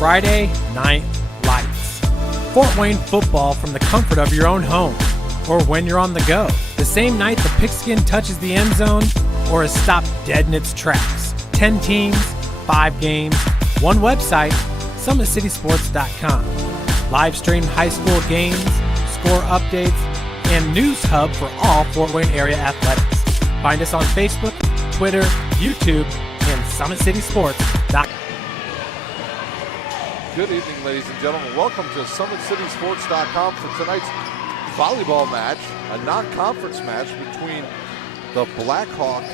Friday Night Lights. Fort Wayne football from the comfort of your own home, or when you're on the go. The same night the pigskin touches the end zone, or is stopped dead in its tracks. 10 teams, 5 games, one website, SummitCitySports.com. Live stream high school games, score updates, and news hub for all Fort Wayne area athletics. Find us on Facebook, Twitter, YouTube, and SummitCitySports.com. Good evening, ladies and gentlemen. Welcome to SummitCitySports.com for tonight's volleyball match, a non-conference match between the Blackhawk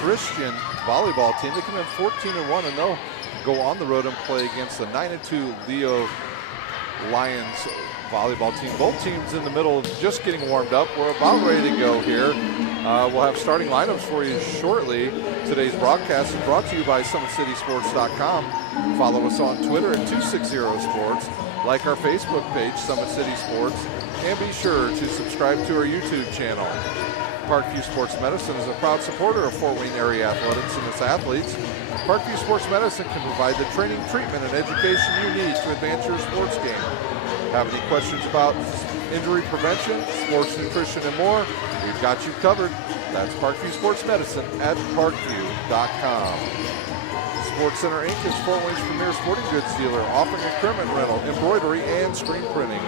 Christian volleyball team. They come in 14-1, and they'll go on the road and play against the 9-2 Leo Lions volleyball team. Both teams in the middle, just getting warmed up. We're about ready to go here. We'll have starting lineups for you shortly. Today's broadcast is brought to you by SummitCitySports.com. Follow us on Twitter at 260sports. Like our Facebook page, Summit City Sports. And be sure to subscribe to our YouTube channel. Parkview Sports Medicine is a proud supporter of Fort Wayne area athletics and its athletes. Parkview Sports Medicine can provide the training, treatment, and education you need to advance your sports game. Have any questions about injury prevention, sports nutrition, and more? We've got you covered. That's Parkview Sports Medicine at parkview.com. Sports Center Inc. is Fort Wayne's premier sporting goods dealer, offering equipment rental, embroidery, and screen printing.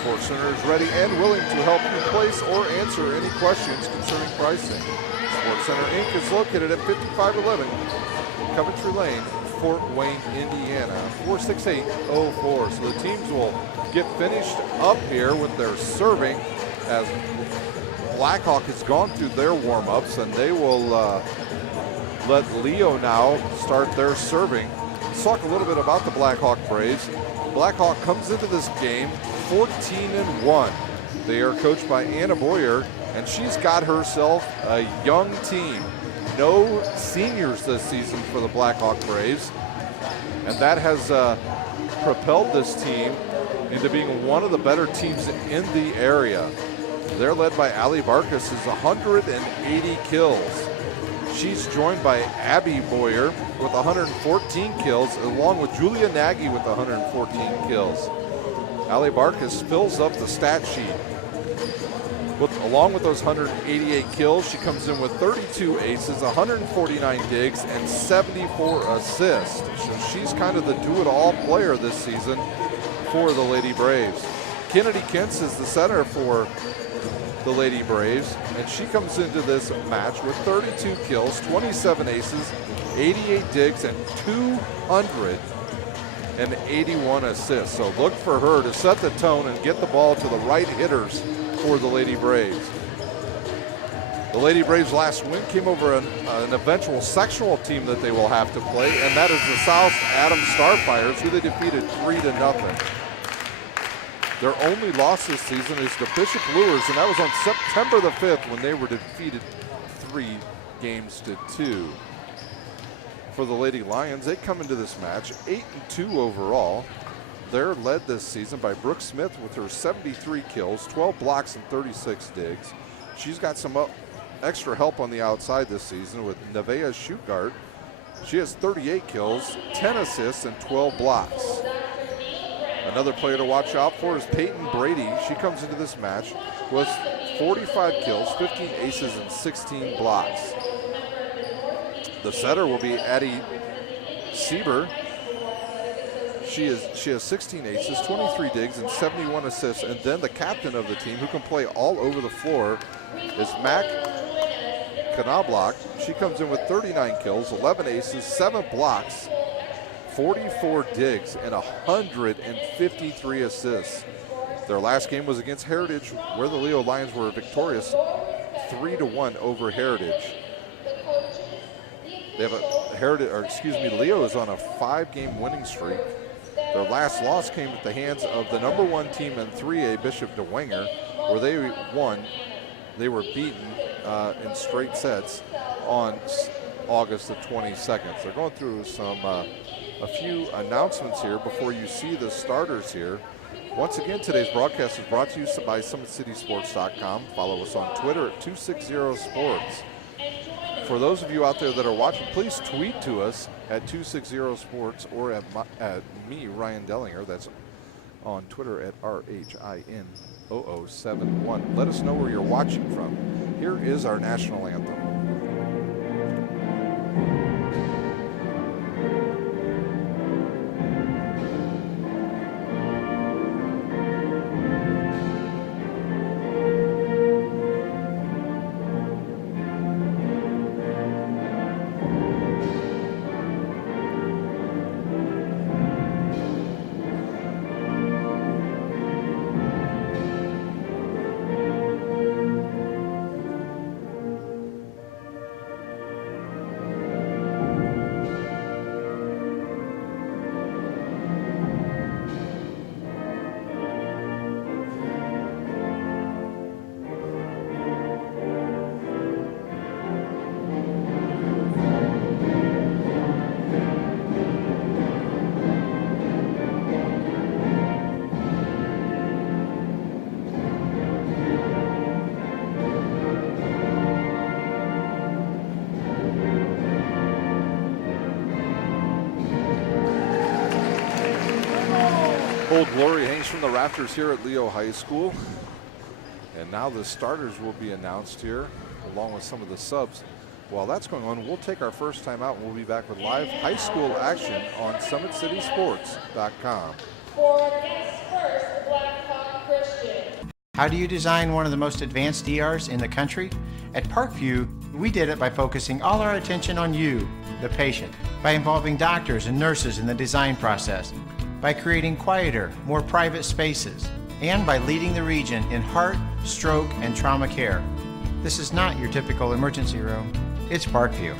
Sports Center is ready and willing to help you place or answer any questions concerning pricing. Sports Center Inc. is located at 5511 Coventry Lane, Fort Wayne, Indiana, 46804. So the teams will get finished up here with their serving as Blackhawk has gone through their warm-ups, and they will let Leo now start their serving. Let's talk a little bit about the Blackhawk Braves. Blackhawk comes into this game 14-1. They are coached by Anna Boyer, and she's got herself a young team. No seniors this season for the Blackhawk Braves, and that has propelled this team into being one of the better teams in the area. They're led by Allie Barkas, who's 180 kills. She's joined by Abby Boyer with 114 kills, along with Julia Nagy with 114 kills. Allie Barkas fills up the stat sheet. Along with those 188 kills, she comes in with 32 aces, 149 digs, and 74 assists. So she's kind of the do-it-all player this season for the Lady Braves. Kennedy Kentz is the center for the Lady Braves, and she comes into this match with 32 kills, 27 aces, 88 digs, and 281 assists. So look for her to set the tone and get the ball to the right hitters for the Lady Braves. The Lady Braves' last win came over an eventual sectional team that they will have to play, and that is the South Adams Starfires, who they defeated 3-0. Their only loss this season is the Bishop Lures, and that was on September the 5th when they were defeated 3-2. For the Lady Lions, they come into this match 8-2 overall. They're led this season by Brooke Smith with her 73 kills, 12 blocks, and 36 digs. She's got some extra help on the outside this season with Nevaeh Shugart. She has 38 kills, 10 assists, and 12 blocks. Another player to watch out for is Peyton Brady. She comes into this match with 45 kills, 15 aces, and 16 blocks. The setter will be Addie Sieber. She has 16 aces, 23 digs, and 71 assists. And then the captain of the team, who can play all over the floor, is Mac Knobloch. She comes in with 39 kills, 11 aces, 7 blocks, 44 digs, and 153 assists. Their last game was against Heritage, where the Leo Lions were victorious 3-1 over Heritage. They have Leo is on a 5-game winning streak. Their last loss came at the hands of the number 1 team in 3A, Bishop DeWanger, where they won. They were beaten in straight sets on August the 22nd. So they're going through a few announcements here before you see the starters here. Once again, today's broadcast is brought to you by SummitCitySports.com. Follow us on Twitter at 260sports. For those of you out there that are watching, please tweet to us at 260sports or at me, Ryan Dellinger. That's on Twitter at RHIN0071. Let us know where you're watching from. Here is our national anthem. Old Glory hangs from the rafters here at Leo High School. And now the starters will be announced here, along with some of the subs. While that's going on, we'll take our first time out and we'll be back with live high school action on SummitCitySports.com. For guest first, the Blackhawk Christian. How do you design one of the most advanced ERs in the country? At Parkview, we did it by focusing all our attention on you, the patient, by involving doctors and nurses in the design process, by creating quieter, more private spaces, and by leading the region in heart, stroke, and trauma care. This is not your typical emergency room. It's Parkview.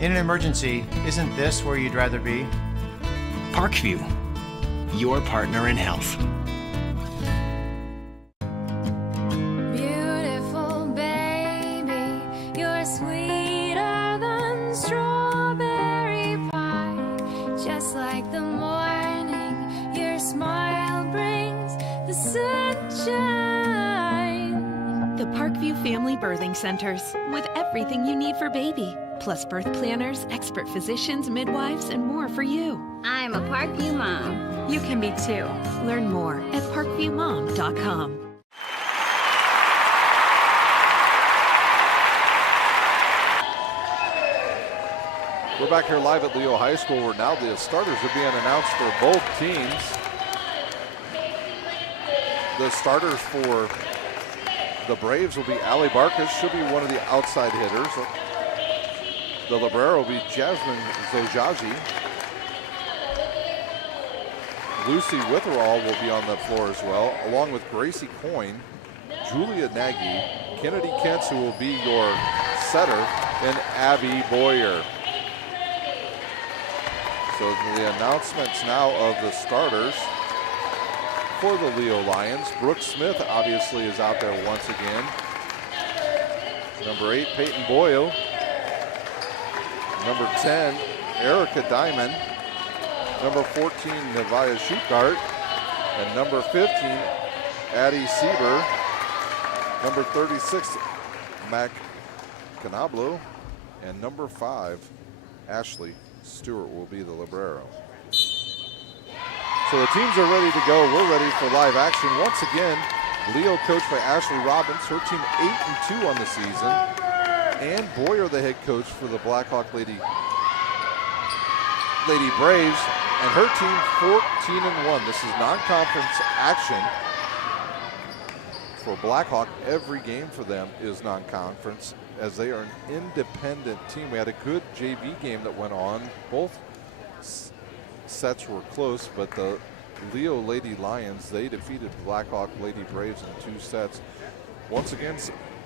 In an emergency, isn't this where you'd rather be? Parkview, your partner in health. Beautiful baby, you're sweeter than strawberry pie. Just like the morning, your smile brings the sunshine. The Parkview Family Birthing Centers, with everything you need for baby, plus birth planners, expert physicians, midwives, and more for you. I'm a Parkview mom. You can be too. Learn more at parkviewmom.com. We're back here live at Leo High School where now the starters are being announced for both teams. The starters for the Braves will be Allie Barkas. She'll be one of the outside hitters. The libero will be Jasmine Zojaji. Lucy Witherall will be on the floor as well, along with Gracie Coyne, Julia Nagy, Kennedy Kentz, who will be your setter, and Abby Boyer. So the announcements now of the starters for the Leo Lions. Brooke Smith obviously is out there once again. Number 8, Peyton Boyle. Number 10, Erica Diamond. Number 14, Nevaeh Schuchart. And number 15, Addie Sieber. Number 36, Mac Canablo. And number 5, Ashley Stewart will be the libero. So the teams are ready to go. We're ready for live action. Once again, Leo coached by Ashley Robbins, her team 8-2 on the season. And Boyer, the head coach for the Blackhawk Lady Braves, and her team 14-1. This is non-conference action for Blackhawk. Every game for them is non-conference, as they are an independent team. We had a good JV game that went on. Both sets were close, but the Leo Lady Lions, they defeated Blackhawk Lady Braves in 2 sets. Once again,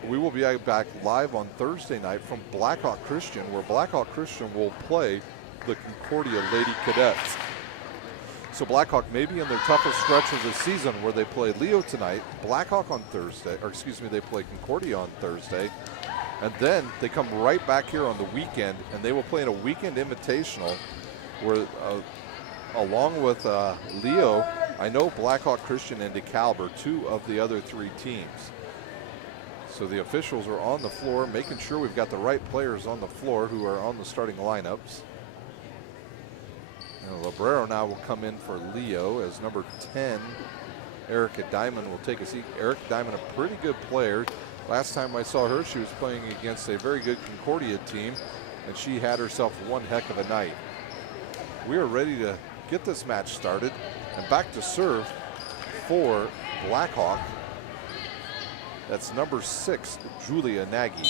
we will be back live on Thursday night from Blackhawk Christian, where Blackhawk Christian will play the Concordia Lady Cadets. So Blackhawk may be in their toughest stretch of the season, where they play Leo tonight, Blackhawk on Thursday, or excuse me, they play Concordia on Thursday, and then they come right back here on the weekend, and they will play in a weekend invitational where along with Leo, I know Blackhawk Christian and DeKalb are 2 of the other 3 teams. So the officials are on the floor, making sure we've got the right players on the floor who are on the starting lineups. And Librero now will come in for Leo as number 10, Erica Diamond, will take a seat. Erica Diamond, a pretty good player. Last time I saw her, she was playing against a very good Concordia team, and she had herself one heck of a night. We are ready to get this match started. And back to serve for Blackhawk. That's number 6, Julia Nagy.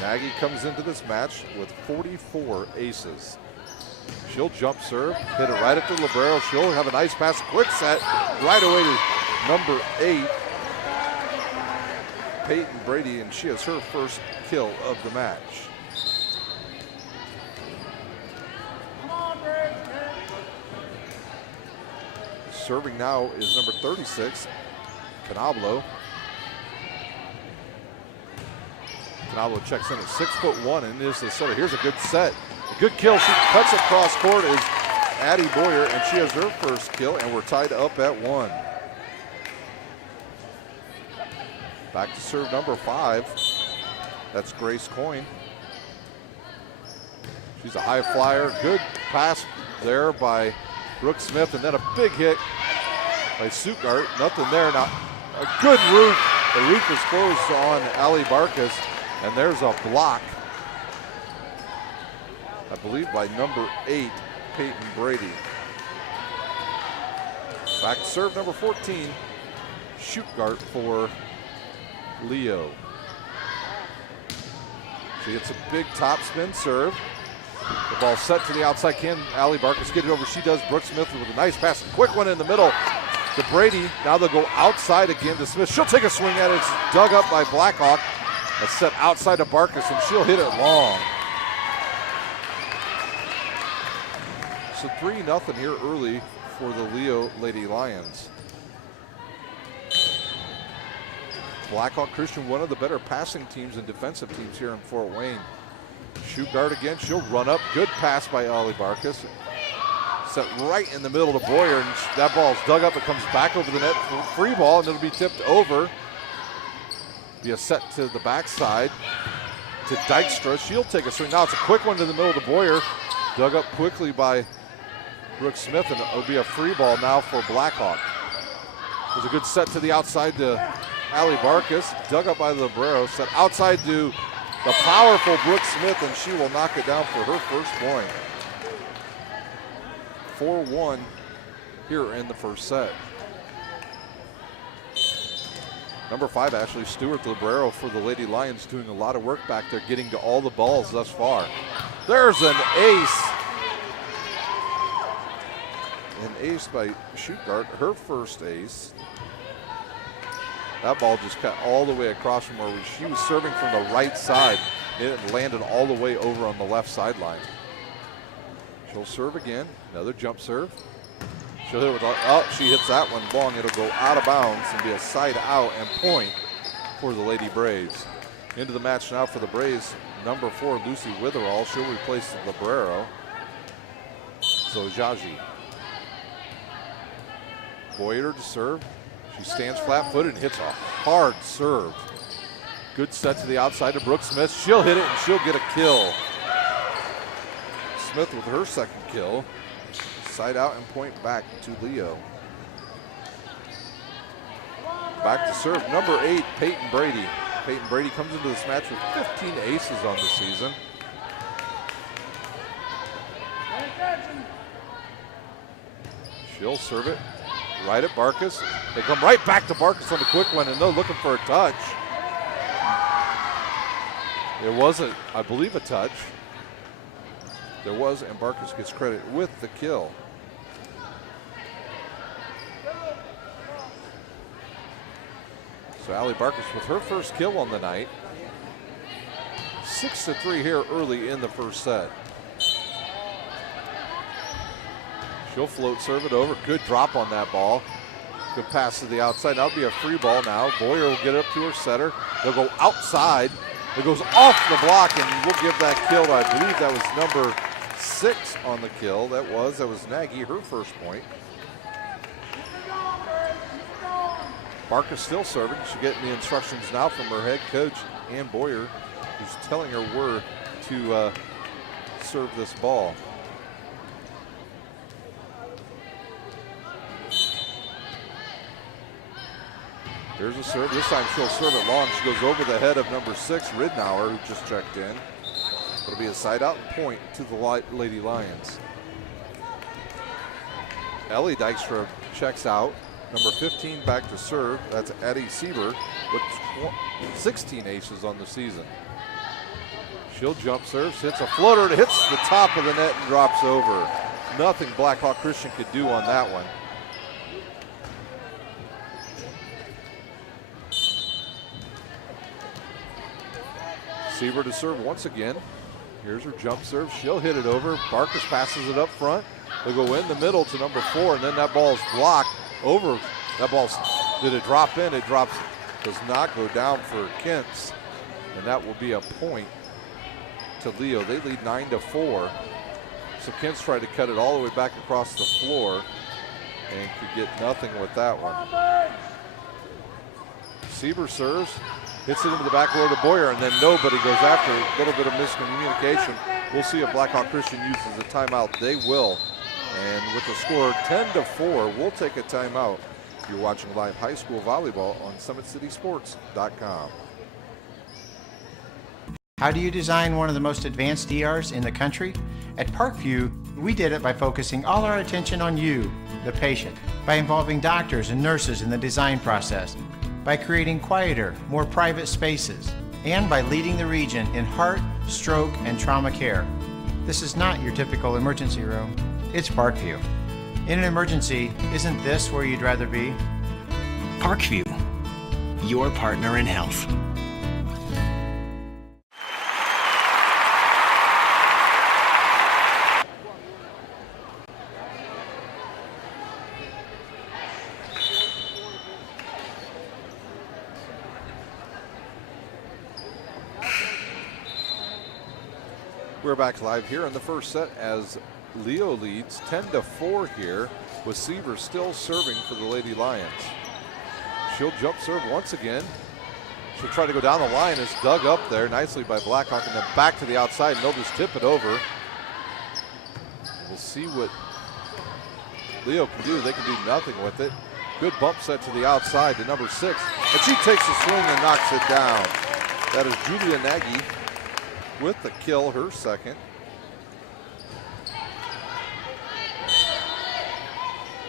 Nagy comes into this match with 44 aces. She'll jump serve, hit it right at the Librero. She'll have a nice pass, quick set, right away to number 8, Peyton Brady, and she has her first kill of the match. Serving now is number 36, Canablo. Canablo checks in at 6'1" and is the setter. Here's a good set. A good kill. She cuts across court is Addie Boyer, and she has her first kill, and we're tied up at 1. Back to serve number 5. That's Grace Coyne. She's a high flyer. Good pass there by Brooke Smith, and then a big hit by Sutgart. Nothing there. Now a good roof. The roof is closed on Ali Barkas, and there's a block, I believe, by number 8, Peyton Brady. Back to serve number 14, Sutgart for Leo. She hits a big topspin serve. The ball set to the outside. Can Ali Barkas get it over? She does. Brooke Smith with a nice pass. Quick one in the middle to Brady. Now they'll go outside again to Smith. She'll take a swing at it. It's dug up by Blackhawk. It's set outside of Barkas, and she'll hit it long. So 3-0 here early for the Leo Lady Lions. Blackhawk Christian, one of the better passing teams and defensive teams here in Fort Wayne. Shoot guard again, she'll run up. Good pass by Ali Barkas. Set right in the middle to Boyer, and that ball's dug up. It comes back over the net for free ball, and it'll be tipped over. Be a set to the backside to Dykstra. She'll take a swing. Now it's a quick one to the middle to Boyer. Dug up quickly by Brooke Smith, and it'll be a free ball now for Blackhawk. There's a good set to the outside to Ali Barkas. Dug up by the Librero. Set outside to the powerful Brooke Smith, and she will knock it down for her first point. 4-1 here in the first set. Number 5, Ashley Stewart, the Librero for the Lady Lions, doing a lot of work back there, getting to all the balls thus far. There's an ace. An ace by Sutgart, her first ace. That ball just cut all the way across from where she was serving from the right side. It landed all the way over on the left sideline. She'll serve again, another jump serve. She'll hit it with, oh, she hits that one long. It'll go out of bounds and be a side out and point for the Lady Braves. Into the match now for the Braves, number 4, Lucy Witherall. She'll replace the Librero. Zojaji. Boyer to serve. She stands flat-footed and hits a hard serve. Good set to the outside to Brooke Smith. She'll hit it and she'll get a kill. Smith with her second kill. Side out and point back to Leo. Back to serve number 8, Peyton Brady. Peyton Brady comes into this match with 15 aces on the season. She'll serve it right at Barkas. They come right back to Barkas on the quick one, and they're looking for a touch. It wasn't, I believe, a touch. There was, and Barkas gets credit with the kill. So Ali Barkas with her first kill on the night. 6-3 here early in the first set. She'll float, serve it over. Good drop on that ball. Good pass to the outside. That'll be a free ball now. Boyer will get it up to her setter. They'll go outside. It goes off the block, and we'll give that kill to, I believe that was number 6 on the kill. That was Nagy, her first point. Barkas still serving. She's getting the instructions now from her head coach, Ann Boyer, who's telling her where to serve this ball. Here's a serve. This time she'll serve it long. She goes over the head of number 6, Ridnour, who just checked in. It'll be a side out point to the Lady Lions. Ellie Dykstra checks out. Number 15 back to serve. That's Addie Sieber with 16 aces on the season. She'll jump serves, hits a floater, it hits the top of the net and drops over. Nothing Blackhawk Christian could do on that one. Sieber to serve once again. Here's her jump serve. She'll hit it over. Barkas passes it up front. They'll go in the middle to number 4, and then that ball's blocked over. That ball's, did it drop in? It drops, does not go down for Kentz, and that will be a point to Leo. They lead 9-4. So Kentz tried to cut it all the way back across the floor and could get nothing with that one. Sieber serves, hits it into the back row to Boyer, and then nobody goes after it. A little bit of miscommunication. We'll see if Blackhawk Christian uses a timeout. They will. And with the score 10-4, we'll take a timeout. You're watching live high school volleyball on SummitCitySports.com. How do you design one of the most advanced DRs in the country? At Parkview, we did it by focusing all our attention on you, the patient, by involving doctors and nurses in the design process, by creating quieter, more private spaces, and by leading the region in heart, stroke, and trauma care. This is not your typical emergency room. It's Parkview. In an emergency, isn't this where you'd rather be? Parkview, your partner in health. We're back live here in the first set as Leo leads 10-4 here with Sieber still serving for the Lady Lions. She'll jump serve once again. She'll try to go down the line. It's dug up there nicely by Blackhawk and then back to the outside and they'll just tip it over. We'll see what Leo can do. They can do nothing with it. Good bump set to the outside to number 6. And she takes a swing and knocks it down. That is Julia Nagy with the kill, her second.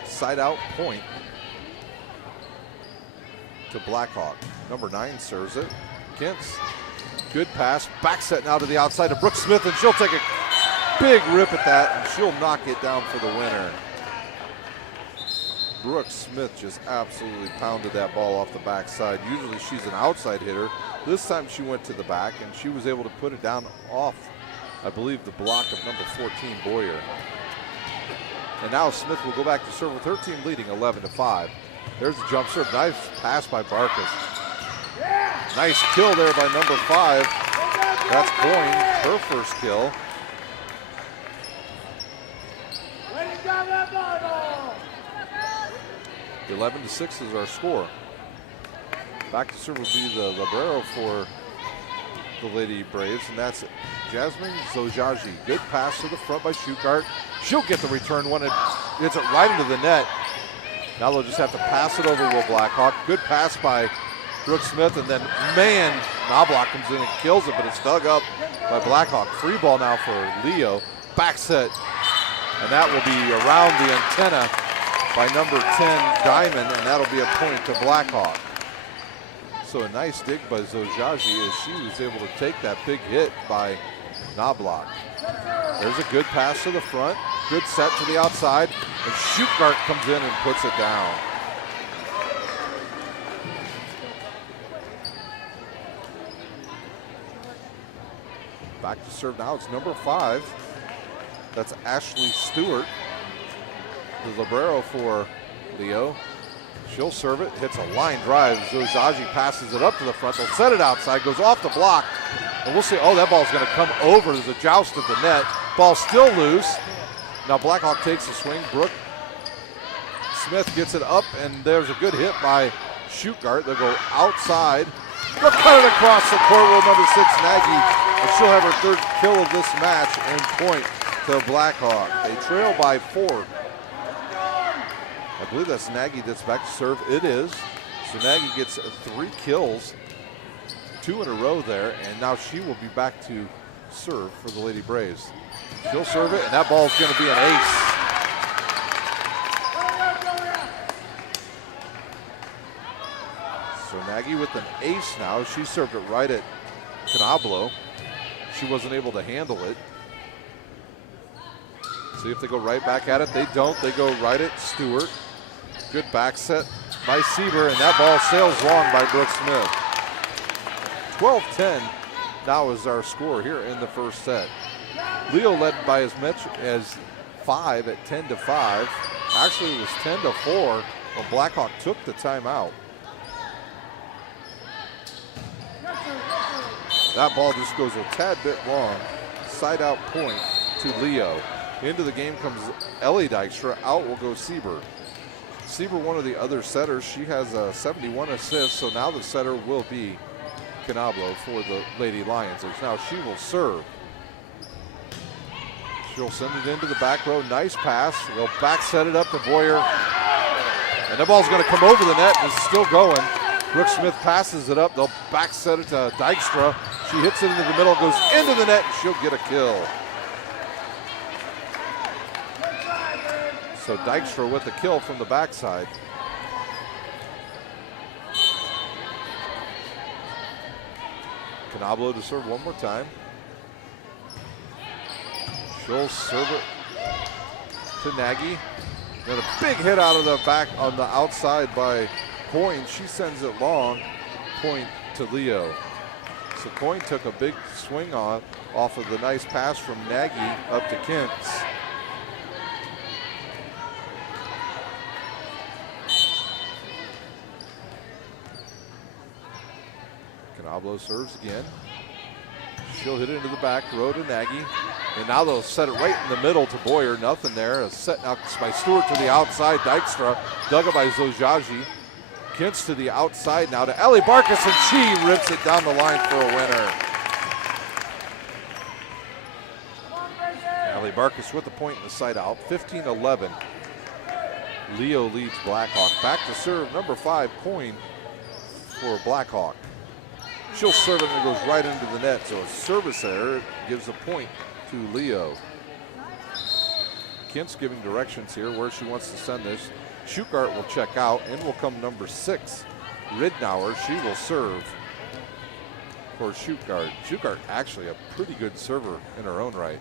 Side out point to Blackhawk. Number 9 serves it. Kentz, good pass. Back set now to the outside to Brooke Smith, and she'll take a big rip at that, and she'll knock it down for the winner. Brooke Smith just absolutely pounded that ball off the backside. Usually she's an outside hitter. This time she went to the back, and she was able to put it down off, I believe, the block of number 14, Boyer. And now Smith will go back to serve with her team leading 11-5. There's the jump serve. Nice pass by Barkas. Nice kill there by number 5. That's Boyne, her first kill. Way to go, that ball! 11-6 is our score. Back to serve will be the libero for the Lady Braves, and that's Jasmine Zojaji. Good pass to the front by Schukart. She'll get the return one. It hits it right into the net. Now they'll just have to pass it over Will Blackhawk. Good pass by Brooke Smith, and then, man, Knobloch comes in and kills it, but it's dug up by Blackhawk. Free ball now for Leo. Back set, and that will be around the antenna by number 10, Diamond, and that'll be a point to Blackhawk. So a nice dig by Zojaji as she was able to take that big hit by Knobloch. There's a good pass to the front, good set to the outside, and Schukart comes in and puts it down. Back to serve now, it's number 5. That's Ashley Stewart, the libero for Leo. She'll serve it, hits a line drive. Zojaji passes it up to the front. They'll set it outside, goes off the block. And we'll see, oh, that ball's gonna come over. There's a joust at the net. Ball still loose. Now Blackhawk takes a swing. Brooke Smith gets it up, and there's a good hit by Schukart. They'll go outside. They'll cut it across the court with number 6, Nagy. And she'll have her third kill of this match and point to Blackhawk. They trail by 4. I believe that's Nagy that's back to serve. It is. So Nagy gets 3 kills, 2 in a row there, and now she will be back to serve for the Lady Braves. She'll serve it, and that ball is going to be an ace. So Nagy with an ace now. She served it right at Canablo. She wasn't able to handle it. See if they go right back at it. They don't. They go right at Stewart. Good back set by Sieber, and that ball sails long by Brooke Smith. 12-10 now is our score here in the first set. Leo led by as much as 5 at 10-5. Actually, it was 10-4 when Blackhawk took the timeout. That ball just goes a tad bit long. Side out point to Leo. Into the game comes Ellie Dykstra. Out will go Sieber. Sieber, one of the other setters. She has 71 assists, so now the setter will be Canablo for the Lady Lions. Now she will serve. She'll send it into the back row. Nice pass. They'll back set it up to Boyer. And the ball's going to come over the net. It's still going. Brooke Smith passes it up. They'll back set it to Dykstra. She hits it into the middle, goes into the net, and she'll get a kill. So Dykstra with the kill from the backside. Canablo to serve one more time. She'll serve it to Nagy. Got a big hit out of the back on the outside by Coyne. She sends it long. Point to Leo. So Coyne took a big swing off of the nice pass from Nagy up to Kintz. Canablo serves again. She'll hit it into the back row to Nagy. And now they'll set it right in the middle to Boyer. Nothing there. A set out by Stewart to the outside. Dykstra dug up by Zojaji. Kintz to the outside now to Ellie Barkas, and she rips it down the line for a winner. Ellie Barkas with the point in the side out. 15-11. Leo leads Blackhawk. Back to serve number 5, Coyne for Blackhawk. She'll serve it and it goes right into the net. So a service error gives a point to Leo. Kintz giving directions here where she wants to send this. Schukart will check out. In will come number 6, Ridnour. She will serve for Schukart. Schukart actually a pretty good server in her own right.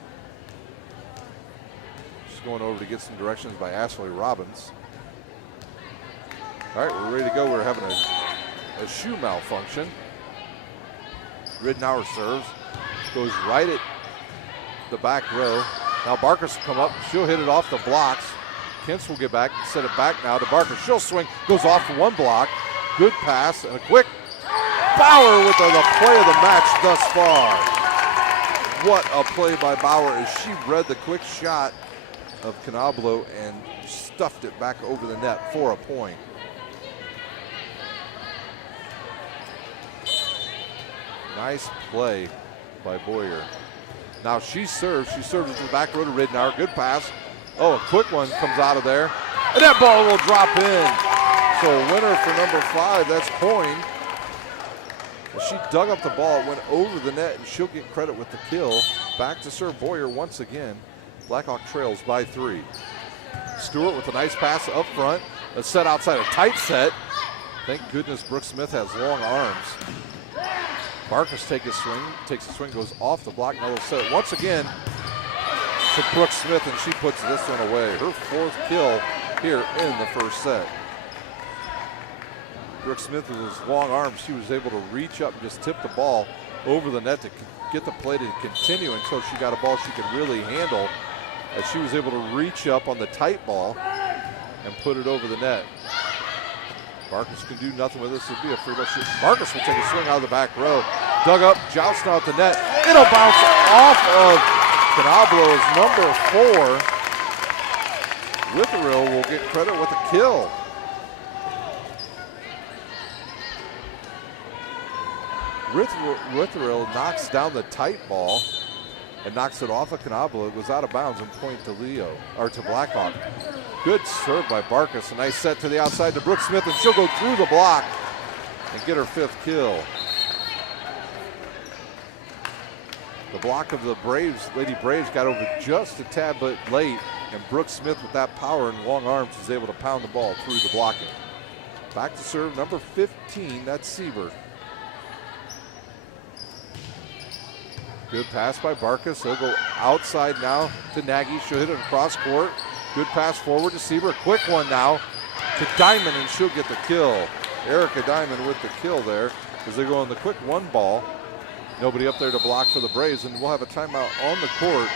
She's going over to get some directions by Ashley Robbins. All right, we're ready to go. We're having a shoe malfunction. Ridnour serves, goes right at the back row. Now Barkas will come up, she'll hit it off the blocks. Kintz will get back and set it back now to Barkas. She'll swing, goes off to one block. Good pass and a quick Bauer with the play of the match thus far. What a play by Bauer as she read the quick shot of Canablo and stuffed it back over the net for a point. Nice play by Boyer. Now she serves it to the back row to Ridnour. Good pass. Oh, a quick one comes out of there. And that ball will drop in. So a winner for number 5, that's Coyne. She dug up the ball, it went over the net, and she'll get credit with the kill. Back to serve Boyer once again. Blackhawk trails by 3. Stewart with a nice pass up front. A set outside, a tight set. Thank goodness Brooke Smith has long arms. Barkas takes a swing, goes off the block. Now they'll set it once again to Brooke Smith, and she puts this one away. Her 4th kill here in the first set. Brooke Smith with his long arms, she was able to reach up and just tip the ball over the net to get the play to continue until she got a ball she could really handle, as she was able to reach up on the tight ball and put it over the net. Barkas can do nothing with this. It'll be a free ball shoot. Barkas will take a swing out of the back row. Dug up, joust out the net. It'll bounce off of Canablo's number 4. Witherill will get credit with a kill. Witherill knocks down the tight ball and knocks it off of Canablo. It goes out of bounds and point to Leo, or to Blackhawk. Good serve by Barkus. A nice set to the outside to Brooke Smith, and she'll go through the block and get her 5th kill. The block of the Braves, Lady Braves, got over just a tad bit late, and Brooke Smith, with that power and long arms, is able to pound the ball through the blocking. Back to serve number 15, that's Siebert. Good pass by Barkus. He'll go outside now to Nagy. She'll hit it across court. Good pass forward to Siebert. Quick one now to Diamond, and she'll get the kill. Erica Diamond with the kill there as they go on the quick 1 ball. Nobody up there to block for the Braves, and we'll have a timeout on the court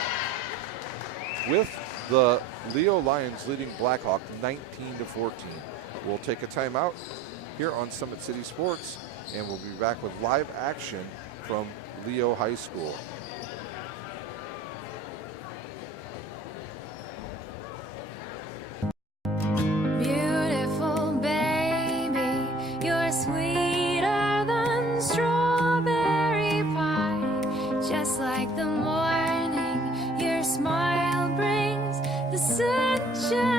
with the Leo Lions leading Blackhawk 19-14. We'll take a timeout here on Summit City Sports, and we'll be back with live action from Leo High School. Beautiful baby, you're sweeter than strawberry pie. Just like the morning, your smile brings the sunshine.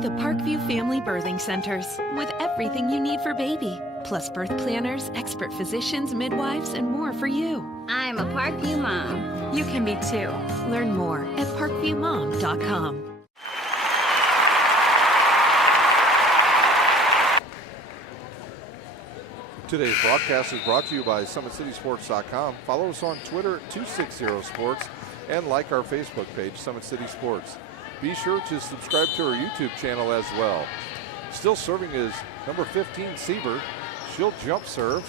The Parkview Family Birthing Centers, with everything you need for baby, plus birth planners, expert physicians, midwives, and more for you. I'm a Parkview mom. You can be too. Learn more at parkviewmom.com. Today's broadcast is brought to you by SummitCitySports.com. Follow us on Twitter at 260sports and like our Facebook page, Summit City Sports. Be sure to subscribe to our YouTube channel as well. Still serving is number 15, Siebert. She'll jump serve,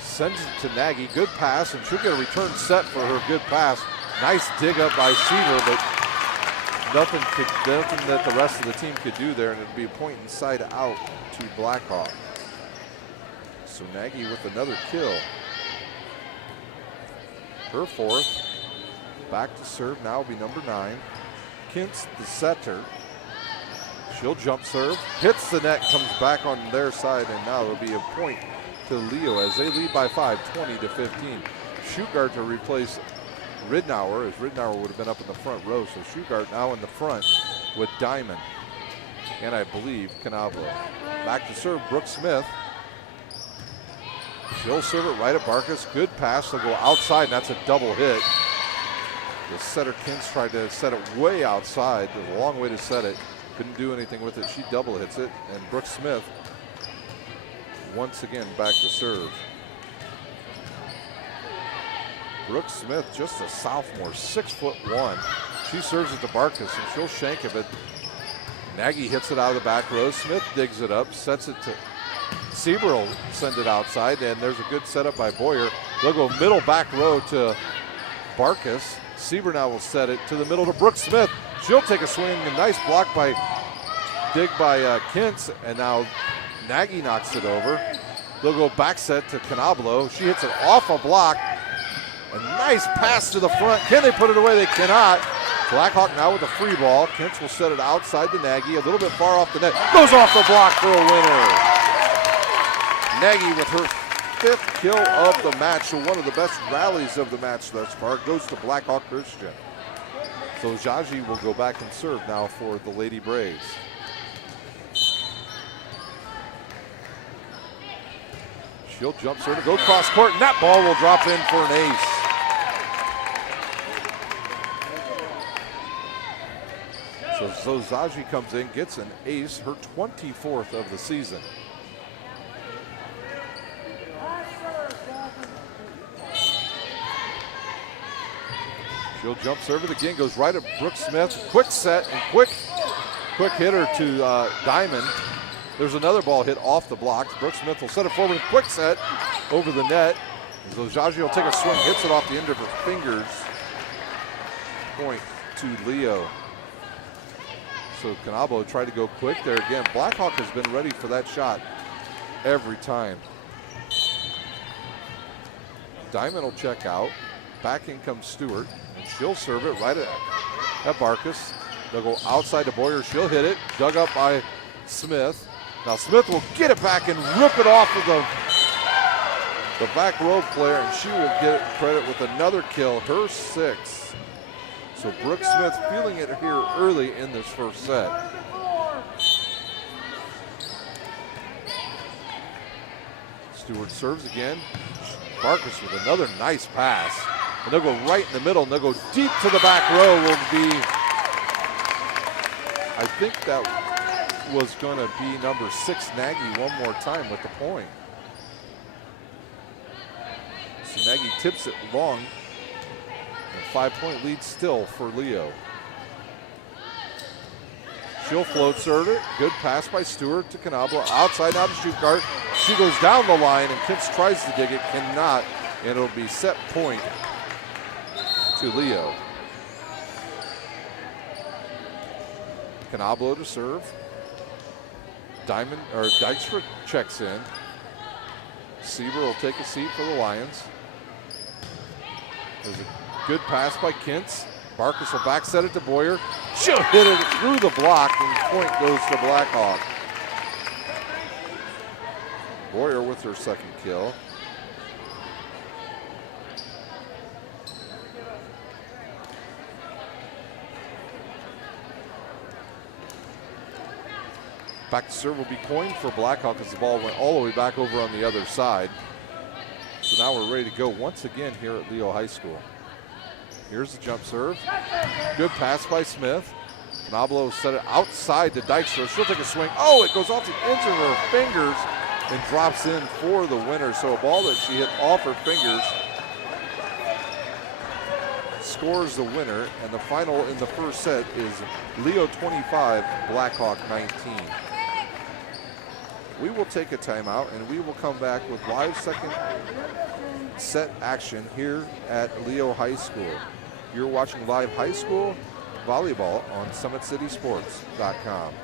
sends it to Nagy. Good pass, and she'll get a return set for her good pass. Nice dig up by Siebert, but nothing that the rest of the team could do there, and it'd be a point inside out to Blackhawk. So Nagy with another kill. Her 4th. Back to serve now will be number 9. Kintz, the setter. She'll jump serve, hits the net, comes back on their side, and now it'll be a point to Leo as they lead by 5, 20-15. Shugart to replace Ridnour, as Ridnour would have been up in the front row. So Shugart now in the front with Diamond and I believe Canablo. Back to serve, Brooke Smith. She'll serve it right at Barkus. Good pass. They'll go outside, and that's a double hit. The setter Kintz tried to set it way outside. There's a long way to set it. Couldn't do anything with it. She double hits it, and Brooke Smith once again back to serve. Brooke Smith, just a sophomore, 6'1". She serves it to Barkus, and she'll shank it, but Nagy hits it out of the back row. Smith digs it up, sets it to Siebert, will send it outside, and there's a good setup by Boyer. They'll go middle back row to Barkus. Siebert now will set it to the middle to Brooke Smith. She'll take a swing. A nice block by Kintz, and now Nagy knocks it over. They'll go back set to Canablo. She hits it off a block. A nice pass to the front. Can they put it away? They cannot. Blackhawk now with a free ball. Kintz will set it outside to Nagy, a little bit far off the net. Goes off the block for a winner. Nagy with her 5th kill of the match, so one of the best rallies of the match thus far goes to Blackhawk Christian. So Jaji will go back and serve now for the Lady Braves. She'll jump serve to go cross court, and that ball will drop in for an ace. So Zaji comes in, gets an ace, her 24th of the season. She'll jump serve it again, goes right at Brooke Smith. Quick set and quick hitter to Diamond. There's another ball hit off the blocks. Brooke Smith will set it forward, quick set over the net. So Zaji will take a swing, hits it off the end of her fingers. Point to Leo. So Canabo tried to go quick there again. Blackhawk has been ready for that shot every time. Diamond will check out. Back in comes Stewart, and she'll serve it right at Barkus. They'll go outside to Boyer. She'll hit it. Dug up by Smith. Now Smith will get it back and rip it off of the back row player, and she will get credit with another kill, her 6th. So Brooke Smith feeling it here early in this first set. Stewart serves again. Barkus with another nice pass. And they'll go right in the middle, and they'll go deep to the back row. Will be, I think that was going to be number 6, Nagy, one more time with the point. So Nagy tips it long. And 5-point lead still for Leo. She'll float serve it. Good pass by Stewart to Canabla. Outside now to Stuttgart. She goes down the line, and Kintz tries to dig it, cannot, and it'll be set point to Leo. Canablo to serve. Dykstra checks in. Sieber will take a seat for the Lions. There's a good pass by Kintz. Barkus will back set it to Boyer. She'll hit it through the block, and point goes to Blackhawk. Boyer with her second kill. Back to serve will be coined for Blackhawk as the ball went all the way back over on the other side. So now we're ready to go once again here at Leo High School. Here's the jump serve. Good pass by Smith. Canablo set it outside to Dykstra. She'll take a swing. Oh, it goes off the ends of her fingers and drops in for the winner. So a ball that she hit off her fingers scores the winner. And the final in the first set is Leo 25, Blackhawk 19. We will take a timeout, and we will come back with live second set action here at Leo High School. You're watching live high school volleyball on SummitCitySports.com.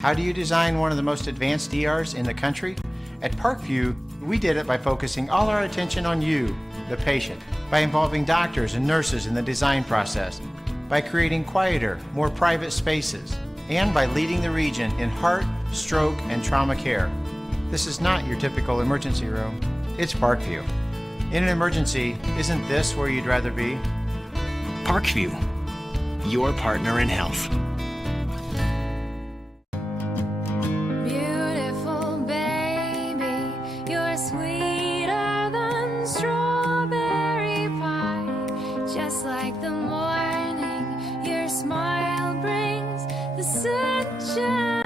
How do you design one of the most advanced ERs in the country? At Parkview, we did it by focusing all our attention on you, the patient, by involving doctors and nurses in the design process, by creating quieter, more private spaces, and by leading the region in heart, stroke, and trauma care. This is not your typical emergency room. It's Parkview. In an emergency, isn't this where you'd rather be? Parkview, your partner in health. Beautiful baby, you're sweeter than strawberry pie. Just like the morning, your smile brings the sunshine.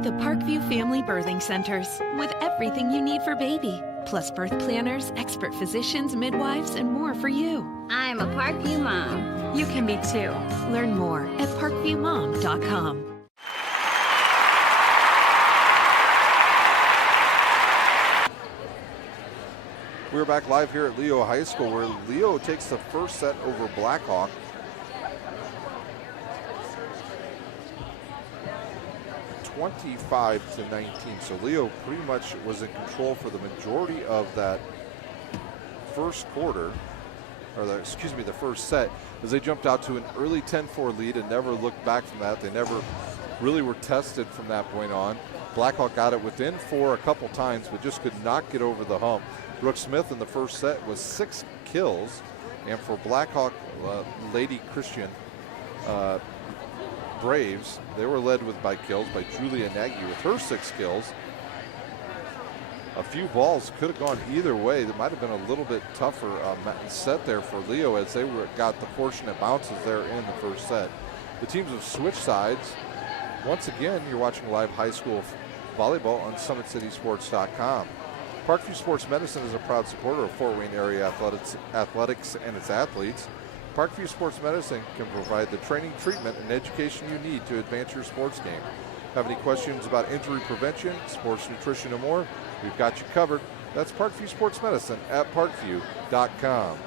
The Parkview Family Birthing Centers, with everything you need for baby, plus birth planners, expert physicians, midwives, and more for you. I'm a Parkview mom. You can be too. Learn more at parkviewmom.com. We're back live here at Leo High School, where Leo takes the first set over Blackhawk. (25-19). So Leo pretty much was in control for the majority of that first quarter, or the first set, as they jumped out to an early 10-4 lead and never looked back from that. They never really were tested from that point on. Blackhawk got it within 4 a couple times, but just could not get over the hump. Brooke Smith in the first set was 6 kills, and for Blackhawk Lady Christian Braves, they were led by kills by Julia Nagy with her 6 kills. A few balls could have gone either way. That might have been a little bit tougher set there for Leo, as they got the fortunate bounces there in the first set. The teams have switched sides. Once again, you're watching live high school volleyball on SummitCitySports.com. Parkview Sports Medicine is a proud supporter of Fort Wayne area athletics and its athletes. Parkview Sports Medicine can provide the training, treatment, and education you need to advance your sports game. Have any questions about injury prevention, sports nutrition, and more? We've got you covered. That's Parkview Sports Medicine at parkview.com.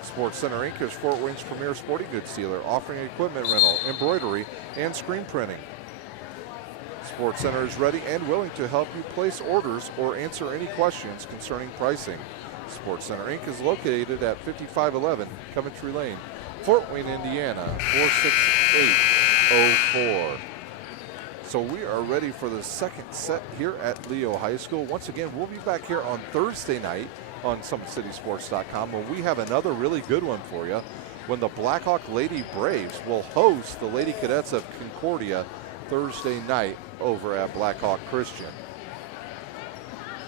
Sports Center Inc. is Fort Wayne's premier sporting goods dealer, offering equipment rental, embroidery, and screen printing. Sports Center is ready and willing to help you place orders or answer any questions concerning pricing. Sports Center Inc. is located at 5511 Coventry Lane, Fort Wayne, Indiana, 46804. So we are ready for the second set here at Leo High School. Once again, we'll be back here on Thursday night on SummitCitySports.com. Well, we have another really good one for you when the Blackhawk Lady Braves will host the Lady Cadets of Concordia Thursday night over at Blackhawk Christian.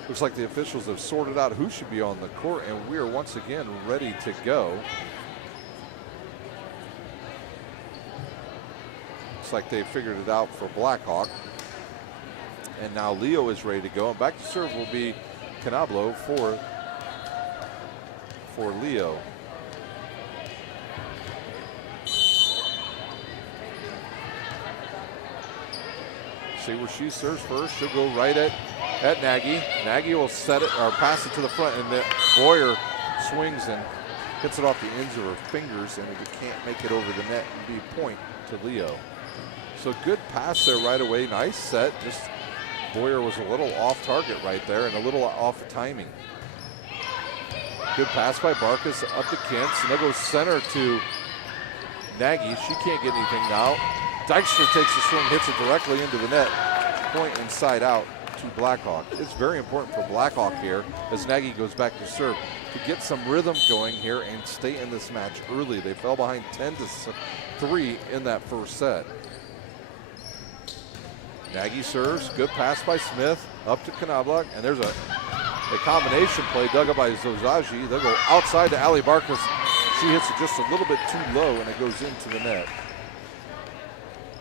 Looks like the officials have sorted out who should be on the court, and we are once again ready to go. Looks like they figured it out for Blackhawk. And now Leo is ready to go, and back to serve will be Canablo for Leo. See where she serves first. She'll go right at Nagy. Nagy will set it or pass it to the front, and then Boyer swings and hits it off the ends of her fingers, and it can't make it over the net and be a point to Leo. So good pass there right away. Nice set. Just Boyer was a little off target right there and a little off timing. Good pass by Barkas up to Kintz, and they'll go center to Nagy. She can't get anything now. Dykstra takes the swing, hits it directly into the net. Point inside out to Blackhawk. It's very important for Blackhawk here as Nagy goes back to serve to get some rhythm going here and stay in this match early. They fell behind 10-3 in that first set. Nagy serves, good pass by Smith, up to Knobloch, and there's a combination play dug up by Zozaji. They'll go outside to Ali Barkas. She hits it just a little bit too low, and it goes into the net.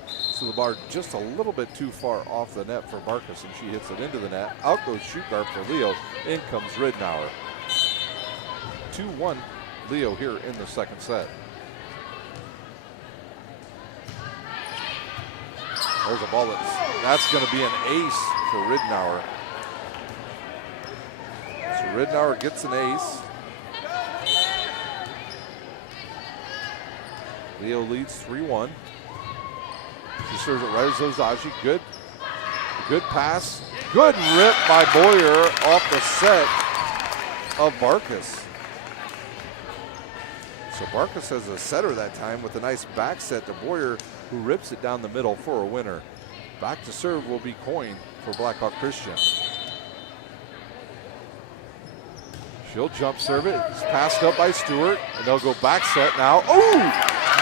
So the bar just a little bit too far off the net for Barkas, and she hits it into the net. Out goes shoot guard for Leo. In comes Ridnour. 2-1 Leo here in the second set. There's a ball that's going to be an ace for Ridnour. So Ridnour gets an ace. Leo leads 3-1. She serves it right as Zozaji. Good pass. Good rip by Boyer off the set of Barkas. So Barkas has a setter that time with a nice back set to Boyer, who rips it down the middle for a winner. Back to serve will be Coyne for Blackhawk Christian. She'll jump serve it. It's passed up by Stewart, and they'll go back set now. Oh,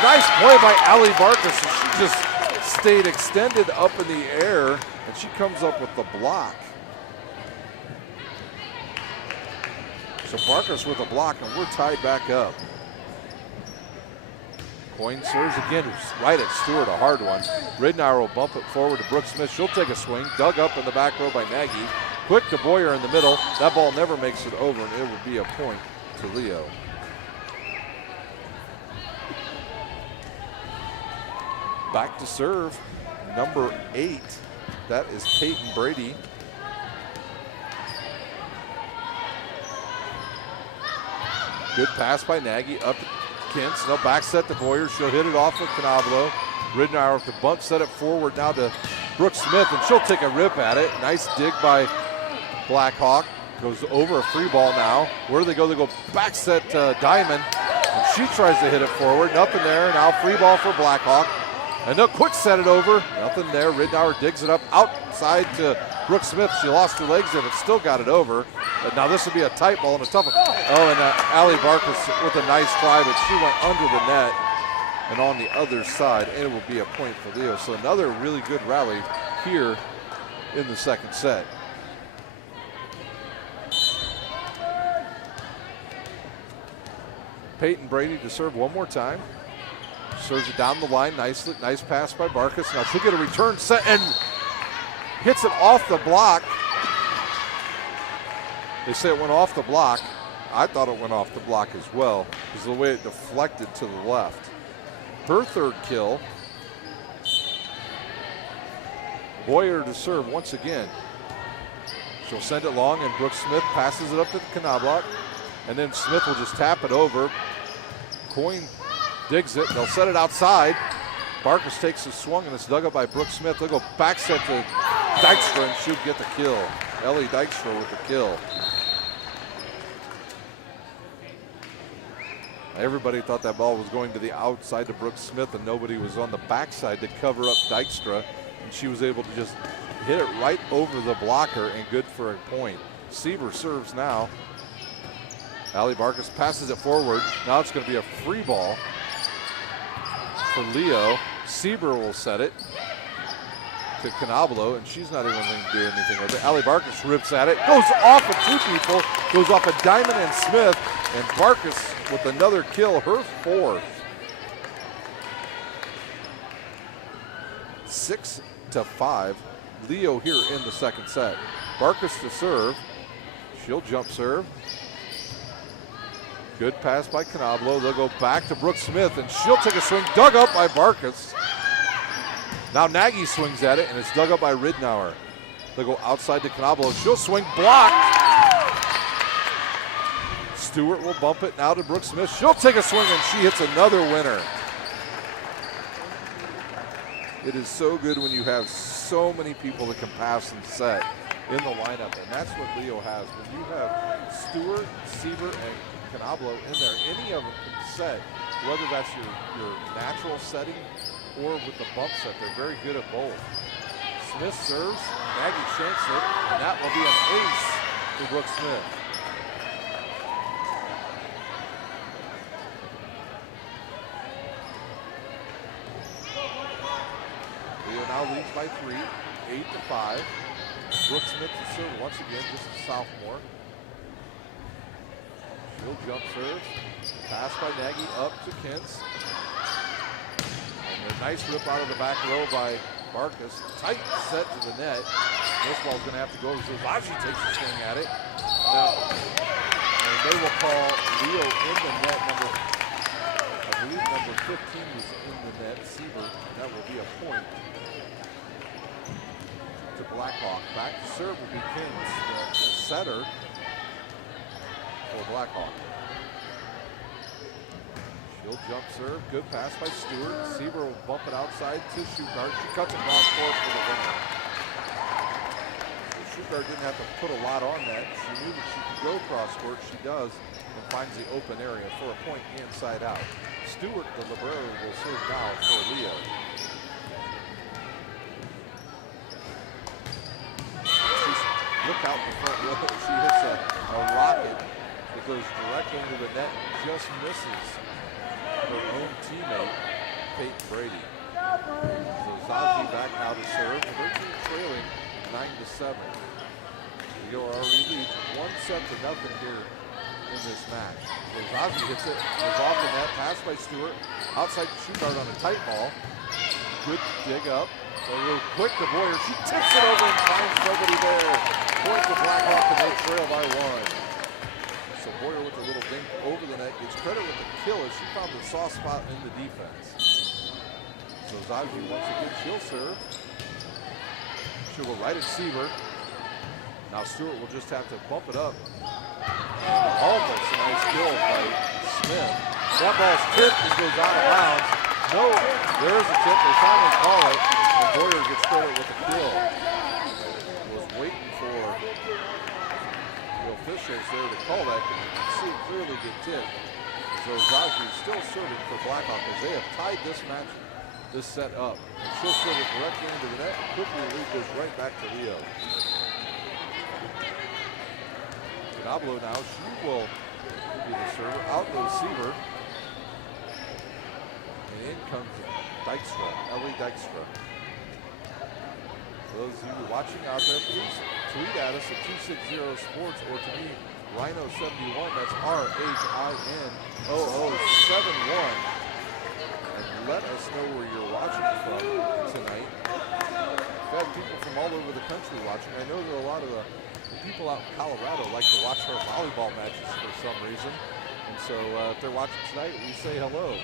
nice play by Ali Barkas. She just stayed extended up in the air, and she comes up with the block. So Barkas with a block, and we're tied back up. Coyne serves again, right at Stewart, a hard one. Ridnour will bump it forward to Brooke Smith. She'll take a swing, dug up in the back row by Nagy. Quick to Boyer in the middle. That ball never makes it over, and it will be a point to Leo. Back to serve, number 8. That is Peyton Brady. Good pass by Nagy up to Kintz. No back set to Boyer. She'll hit it off with Canablo. Ridnour with the bump, set it forward now to Brooke Smith, and she'll take a rip at it. Nice dig by Blackhawk. Goes over a free ball now. Where do they go? They go back set to Diamond, and she tries to hit it forward. Nothing there. Now free ball for Blackhawk. And they'll quick set it over. Nothing there. Ridnour digs it up outside to Brooke Smith. She lost her legs there, but still got it over. But now this will be a tight ball and a tough one. Oh, and Ali Barkas with a nice try, but she went under the net and on the other side, and it will be a point for Leo. So another really good rally here in the second set. Peyton Brady to serve one more time. Serves it down the line nicely. Nice pass by Barkas. Now she'll get a return set and hits it off the block. They say it went off the block. I thought it went off the block as well because of the way it deflected to the left. Her third kill. Boyer to serve once again. She'll send it long, and Brooke Smith passes it up to Knobloch. And then Smith will just tap it over. Coyne digs it. They'll set it outside. Barkas takes the swung, and it's dug up by Brooke Smith. They'll go back set to Dykstra, and she'll get the kill. Ellie Dykstra with the kill. Everybody thought that ball was going to the outside to Brooke Smith, and nobody was on the backside to cover up Dykstra, and she was able to just hit it right over the blocker and good for a point. Seaver serves now. Allie Barkas passes it forward. Now it's going to be a free ball for Leo. Sieber will set it to Canablo, and she's not even going to do anything with it. Allie Barkas rips at it, goes off of two people, goes off of Diamond and Smith, and Barkas with another kill, her fourth. 6-5. Leo here in the second set. Barkas to serve. She'll jump serve. Good pass by Canablo. They'll go back to Brooke Smith, and she'll take a swing. Dug up by Barkas. Now Nagy swings at it, and it's dug up by Ridnour. They'll go outside to Canablo. She'll swing, blocked. Stewart will bump it now to Brooke Smith. She'll take a swing, and she hits another winner. It is so good when you have so many people that can pass and set in the lineup, and that's what Leo has. When you have Stewart, Sieber, and Canablo in there, any of them can set, whether that's your natural setting or with the bump set. They're very good at both. Smith serves, Nagy shanks it, and that will be an ace for Brooke Smith. Leo now leads by 3, 8-5. Brooke Smith to serve once again, just a sophomore. She'll jump serve. Pass by Nagy up to Kintz. And a nice rip out of the back row by Barkas. Tight set to the net. This ball's going to have to go. Zazaji takes a swing at it. And they will call Leo in the net. I believe number 15 was in the net. Sieber. That will be a point to Blackhawk. Back to serve will be Kintz, the setter for Blackhawk. She'll jump serve. Good pass by Stewart. Sieber will bump it outside to Shugart. She cuts it cross court for the winner. Shugart didn't have to put a lot on that. She knew that she could go cross court. She does, and finds the open area for a point inside out. Stewart, the libero, will serve now for Leo. Look out the front row. She hits a rocket that goes directly into the net and just misses her own teammate, Peyton Brady. So Zazie back now to serve. Her team trailing 9-7. Leo already leads 1-0 here in this match. So Zazie hits it, goes off the net, pass by Stewart, outside to Shugart on a tight ball. Good dig up. A little quick to Boyer. She tips it over and finds nobody there. Point to Blackhawk, and they trail by 1. So Boyer with a little dink over the net gets credit with the kill as she found the soft spot in the defense. So Zazie once again, she'll serve. She'll go right at Sieber. Now Stewart will just have to bump it up. And almost a nice kill by Smith. That ball's tipped and goes out of bounds. No, there's a tip. They finally call it. And Boyer gets credit with the kill. Was waiting for the officials there to call that, because you can see clearly get tipped. So Zazie is still serving for Blackhawk as they have tied this match, this set up. And she'll serve it directly into the net. Quickly, the lead goes right back to Leo. Canablo now, she will be the server. Out goes Sieber. And in comes Dykstra, Ellie Dykstra. For those of you watching out there, please tweet at us at 260sports or to me, Rhino71. That's RHINOO71. And let us know where you're watching from tonight. We've had people from all over the country watching. I know that a lot of the people out in Colorado like to watch our volleyball matches for some reason. And so if they're watching tonight, we say hello.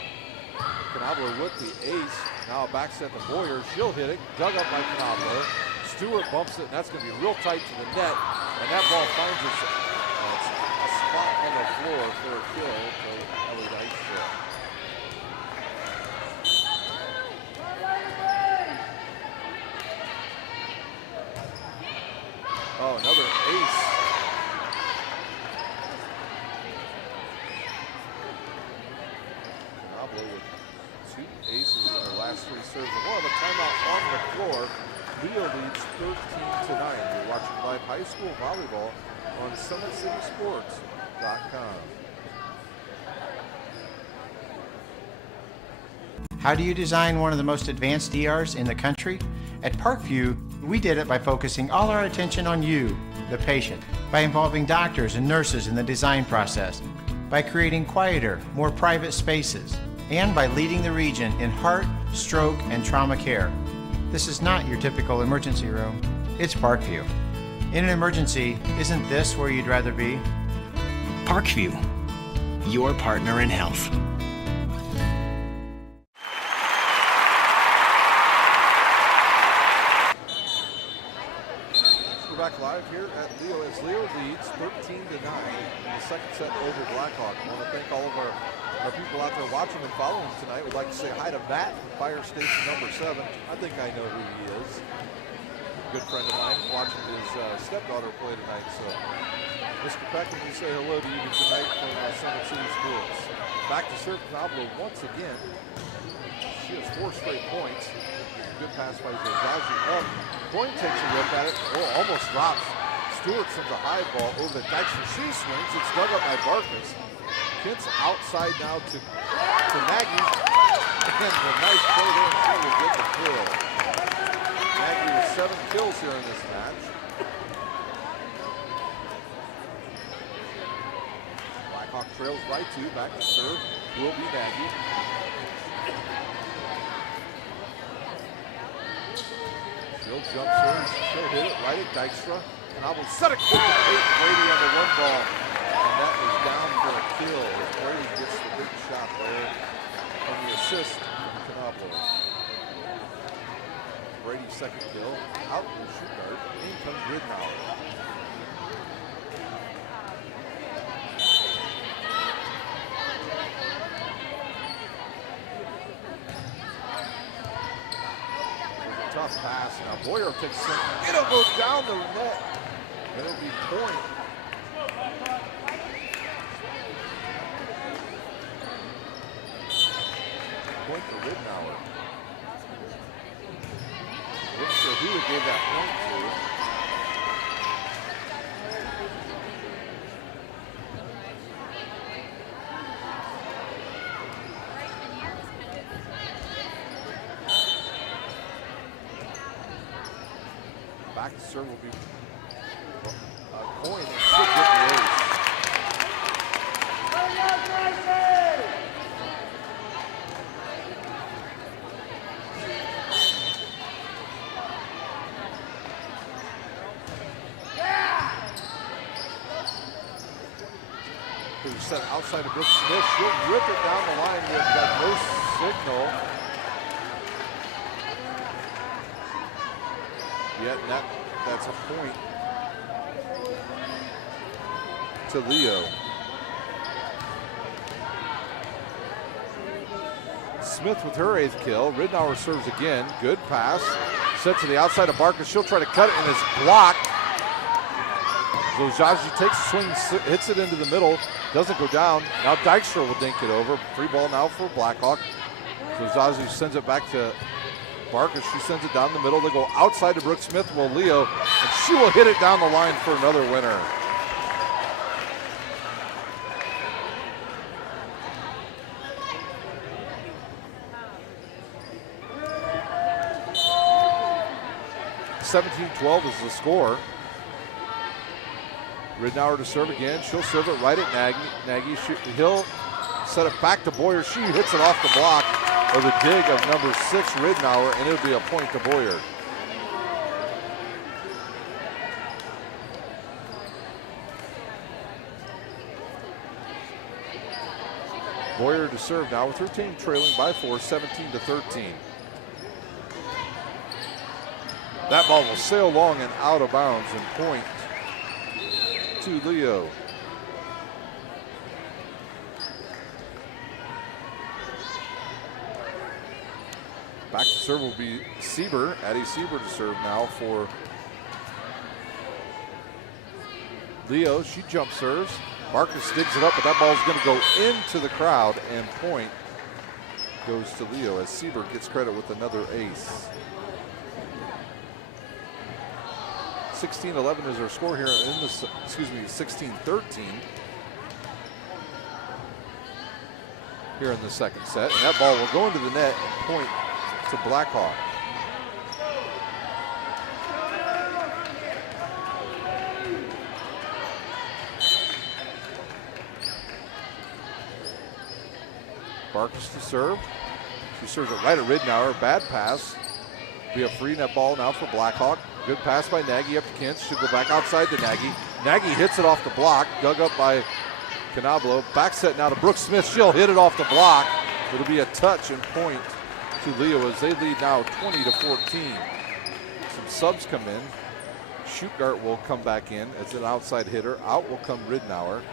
Canablo with the ace. Now a back set to Boyer. She'll hit it. Dug up by Canablo. Stewart bumps it, and that's going to be real tight to the net. And that ball finds a spot on the floor for a kill for Ellie Dykstra. Oh, another ace. Canablo with 2 aces in her last 3 serves. And we'll have a timeout on the floor. Leo leads 13-9. You're watching live high school volleyball on SummitCitySports.com. How do you design one of the most advanced ERs in the country? At Parkview, we did it by focusing all our attention on you, the patient, by involving doctors and nurses in the design process, by creating quieter, more private spaces, and by leading the region in heart, stroke, and trauma care. This is not your typical emergency room. It's Parkview. In an emergency, isn't this where you'd rather be? Parkview, your partner in health. We're back live here at Leo as Leo leads 13-9 in the second set over Blackhawk. I want to thank all of our people out there watching and following tonight. We'd like to say hi to Matt from Fire Station number 7. I think I know who he is. A good friend of mine watching his stepdaughter play tonight. So, Mr. Peckham, we say hello to you tonight from Summit City Sports. Back to serve Pablo once again. She has 4 straight points. Good pass by Zazazi up. Coyne takes a look at it. Oh, almost drops. Stewart sends a high ball over the Dykstra. She swings. It's dug up by Barkas. Kintz outside now to Nagy. And a nice play there, and she will get the kill. Nagy with 7 kills here in this match. Blackhawk trails right 2. Back to serve will be Nagy. She'll jump serve. She'll hit it right at Dykstra. And I will set a quick to Peyton Brady on the 1 ball. And that is down for a kill. Brady gets the big shot there on the assist from Canoplo. Brady's second kill. Out in the shoot guard. In comes Ridnour. Tough pass. Now Boyer takes it. It'll go down the net. It'll be point. Point for Ridnour. Not sure who they gave that point to. Back to serve will be Coyne and should get the ace. Who's set outside of Brooke Smith. She'll rip it down the line. We've got no signal. Yet that's a point to Leo. Smith with her 8th kill. Ridnour serves again. Good pass. Set to the outside of Barkas. She'll try to cut it and it's blocked. Zojaji takes a swing, hits it into the middle. Doesn't go down. Now Dykstra will dink it over. Free ball now for Blackhawk. Zojaji sends it back to Barkas. She sends it down the middle. They go outside to Brooke Smith. Will Leo, and she will hit it down the line for another winner. (17-12) is the score. Ridnour to serve again. She'll serve it right at Nagy. He'll set it back to Boyer. She hits it off the block of the dig of number 6, Ridnour, and it'll be a point to Boyer. Boyer to serve now with her team trailing by 4, 17-13. That ball will sail long and out of bounds and point to Leo. Back to serve will be Sieber. Addie Sieber to serve now for Leo. She jump serves. Barkas digs it up, but that ball is going to go into the crowd, and point goes to Leo as Sieber gets credit with another ace. 16-11 is our score here in this, 16-13. here in the second set. And that ball will go into the net and point to Blackhawk. Barkus to serve. She serves it right at Ridnour. Bad pass. Be a free net ball now for Blackhawk. Good pass by Nagy up to Kintz. She'll go back outside to Nagy. Nagy hits it off the block. Dug up by Canablo. Back set now to Brooke Smith. She'll hit it off the block. It'll be a touch and point to Leo as they lead now 20-14. Some subs come in. Schuttgart will come back in as an outside hitter. Out will come Ridnour.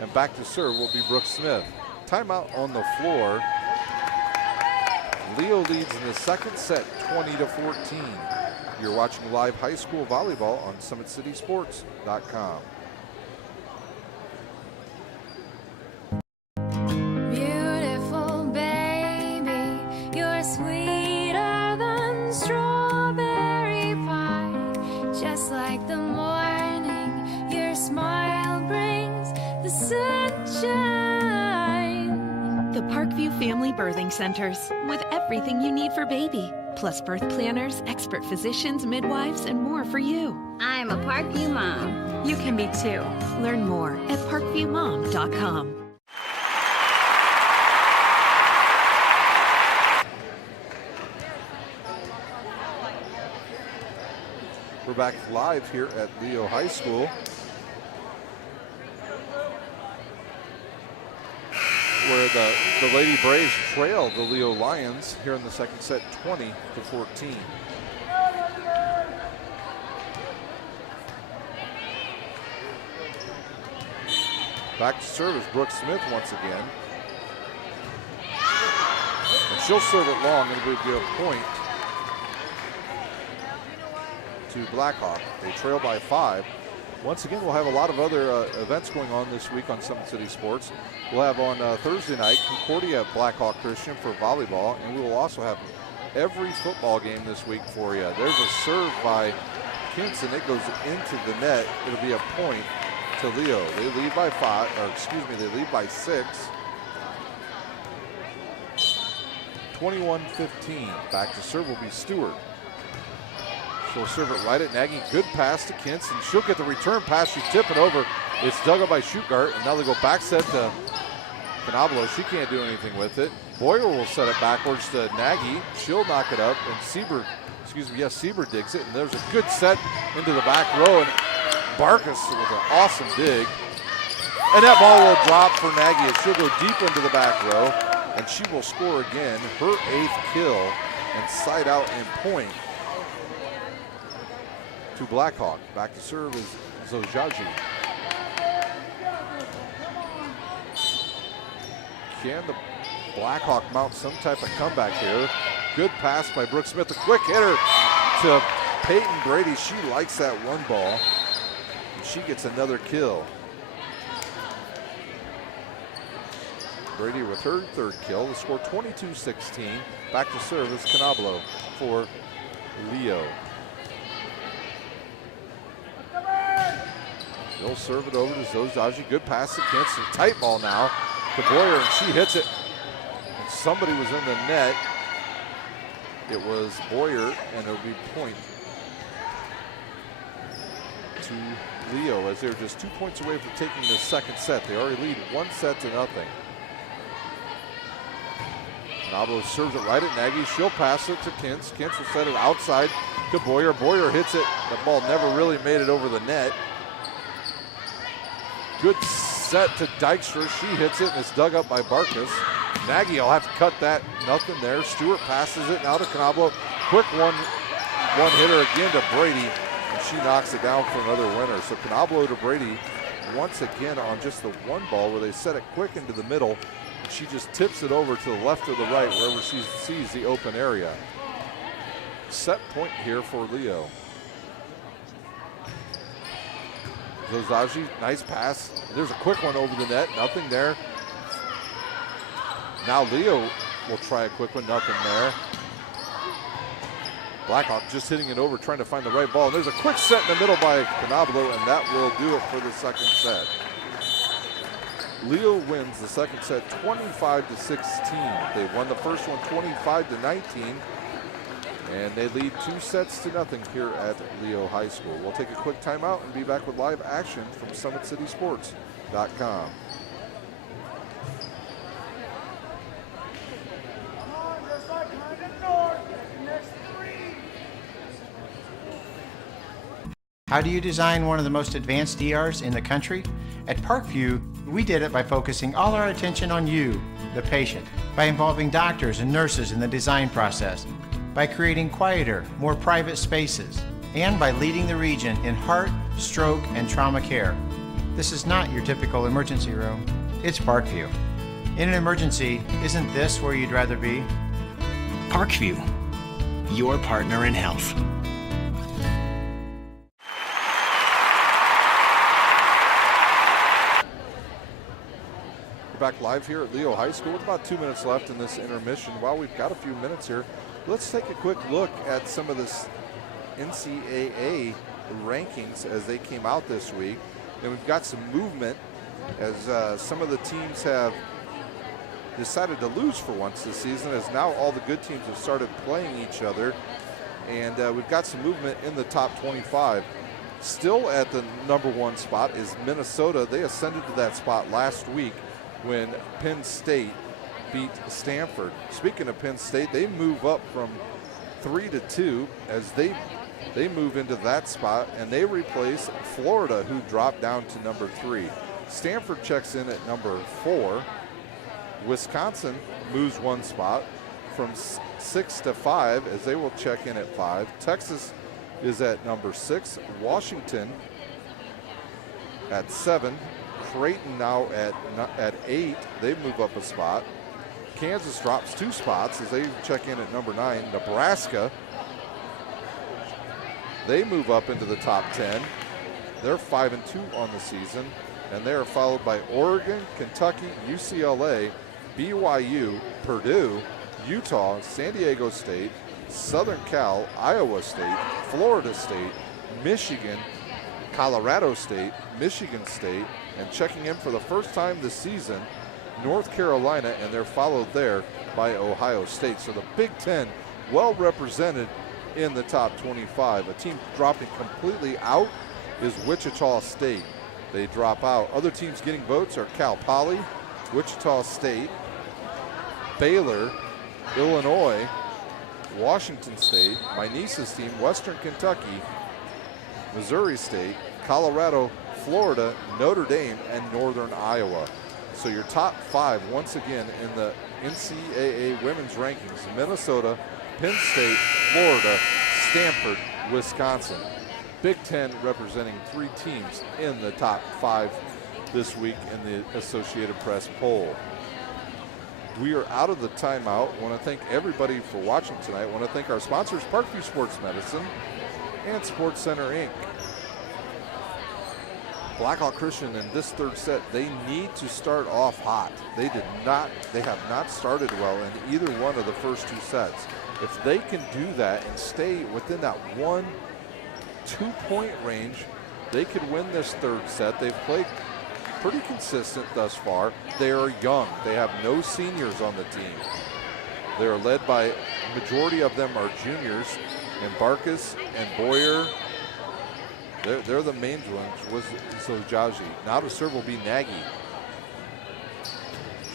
And back to serve will be Brooke Smith. Timeout on the floor. Leo leads in the second set 20-14. You're watching live high school volleyball on SummitCitySports.com. Beautiful baby, you're sweeter than strawberry pie. Just like the morning, your smile brings the sunshine. The Parkview Family Birthing Centers, with everything you need for baby, plus birth planners, expert physicians, midwives, and more for you. I'm a Parkview mom. You can be too. Learn more at parkviewmom.com. We're back live here at Leo High School, where the Lady Braves trail the Leo Lions here in the second set 20-14. Back to service, Brooke Smith once again. And she'll serve it long, and it will be a point to Blackhawk. They trail by 5. Once again, we'll have a lot of other events going on this week on Summit City Sports. We'll have on Thursday night Concordia Blackhawk Christian for volleyball, and we will also have every football game this week for you. There's a serve by Kintz, and it goes into the net. It'll be a point to Leo. They lead by they lead by 6. 21-15. Back to serve will be Stewart. She'll serve it right at Nagy. Good pass to Kintz, and she'll get the return pass. She's tipping over. It's dug up by Schuttgart, and now they go back set to Canablo. She can't do anything with it. Boyer will set it backwards to Nagy. She'll knock it up, and Sieber digs it, and there's a good set into the back row, and Barkus with an awesome dig. And that ball will drop for Nagy as she'll go deep into the back row, and she will score again, her 8th kill, and side out and point to Blackhawk. Back to serve is Zojaji. Can the Blackhawk mount some type of comeback here? Good pass by Brooke Smith. A quick hitter to Peyton Brady. She likes that one ball. And she gets another kill. Brady with her 3rd kill. The score 22-16. Back to serve is Canablo for Leo. They'll serve it over to Zozaji. Good pass to Kintz. A tight ball now to Boyer, and she hits it. And somebody was in the net. It was Boyer, and it'll be point to Leo as they're just 2 points away from taking the second set. They already lead 1-0. Nablo serves it right at Nagy. She'll pass it to Kintz. Kintz will set it outside to Boyer. Boyer hits it. The ball never really made it over the net. Good set to Dykstra. She hits it, and it's dug up by Barkus. Nagy will have to cut that. Nothing there. Stewart passes it now to Canablo. Quick one hitter again to Brady, and she knocks it down for another winner. So Canablo to Brady once again on just the one ball where they set it quick into the middle. She just tips it over to the left or the right, wherever she sees the open area. Set point here for Leo. Zozaji, nice pass. There's a quick one over the net, nothing there. Now Leo will try a quick one, nothing there. Blackhawk just hitting it over, trying to find the right ball. And there's a quick set in the middle by Canablo, and that will do it for the second set. Leo wins the second set 25-16. They won the first one 25-19. And they lead 2-0 here at Leo High School. We'll take a quick timeout and be back with live action from SummitCitySports.com. How do you design one of the most advanced ERs in the country? At Parkview, we did it by focusing all our attention on you, the patient, by involving doctors and nurses in the design process, by creating quieter, more private spaces, and by leading the region in heart, stroke, and trauma care. This is not your typical emergency room. It's Parkview. In an emergency, isn't this where you'd rather be? Parkview, your partner in health. We're back live here at Leo High School with about 2 minutes left in this intermission. While we've got a few minutes here, let's take a quick look at some of this NCAA rankings as they came out this week. And we've got some movement as some of the teams have decided to lose for once this season, as now all the good teams have started playing each other. And we've got some movement in the top 25. Still at the number 1 spot is Minnesota. They ascended to that spot last week when Penn State beat Stanford. Speaking of Penn State, they move up from 3 to 2 as they move into that spot, and they replace Florida, who dropped down to number 3. Stanford checks in at number 4. Wisconsin moves 1 spot from 6 to 5 as they will check in at 5. Texas is at number 6. Washington at 7. Creighton now at 8. They move up a spot. Kansas drops 2 spots as they check in at number 9. Nebraska, they move up into the top 10. They're 5-2 on the season, and they are followed by Oregon, Kentucky, UCLA, BYU, Purdue, Utah, San Diego State, Southern Cal, Iowa State, Florida State, Michigan, Colorado State, Michigan State, and checking in for the first time this season, North Carolina, and they're followed there by Ohio State. So the Big Ten well represented in the top 25. A team dropping completely out is Wichita State. They drop out. Other teams getting votes are Cal Poly, Wichita State, Baylor, Illinois, Washington State, my niece's team, Western Kentucky, Missouri State, Colorado, Florida, Notre Dame, and Northern Iowa. So your top 5 once again in the NCAA women's rankings: Minnesota, Penn State, Florida, Stanford, Wisconsin. Big Ten representing 3 teams in the top 5 this week in the Associated Press poll. We are out of the timeout. I want to thank everybody for watching tonight. I want to thank our sponsors, Parkview Sports Medicine and Sports Center Inc. Blackhawk Christian in this third set, they need to start off hot. They have not started well in either one of the first 2 sets. If they can do that and stay within that 1-2 point range, they could win this third set. They've played pretty consistent thus far. They are young. They have no seniors on the team. They are led by, majority of them are juniors, and Barkas and Boyer, they're the main ones. So Jaji. Now to serve will be Nagy.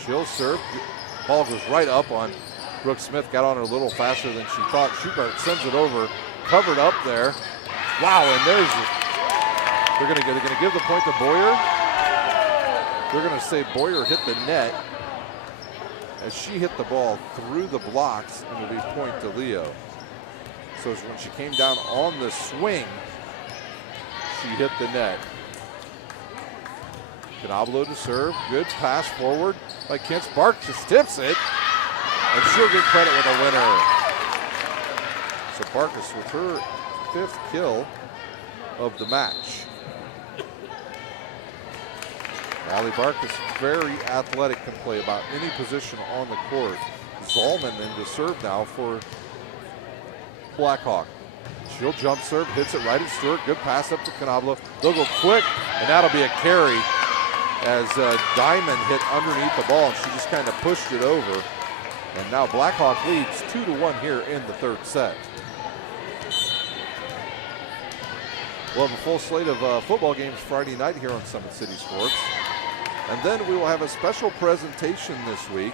She'll serve. Ball goes right up on Brooke Smith. Got on her a little faster than she thought. Schubert sends it over. Covered up there. Wow, and there's they're going to give the point to Boyer. They're going to say Boyer hit the net as she hit the ball through the blocks, and will be point to Leo. So when she came down on the swing, she hit the net. Canablo to serve. Good pass forward by Kent. Spark just tips it, and she'll get credit with a winner. So Barkas with her 5th kill of the match. Allie Barkas, very athletic, can play about any position on the court. Zalman in to serve now for Blackhawk. She'll jump serve, hits it right at Stewart. Good pass up to Canablo. They'll go quick, and that'll be a carry. as Diamond hit underneath the ball, and she just kind of pushed it over. And now Blackhawk leads 2-1 here in the third set. We'll have a full slate of football games Friday night here on Summit City Sports. And then we will have a special presentation this week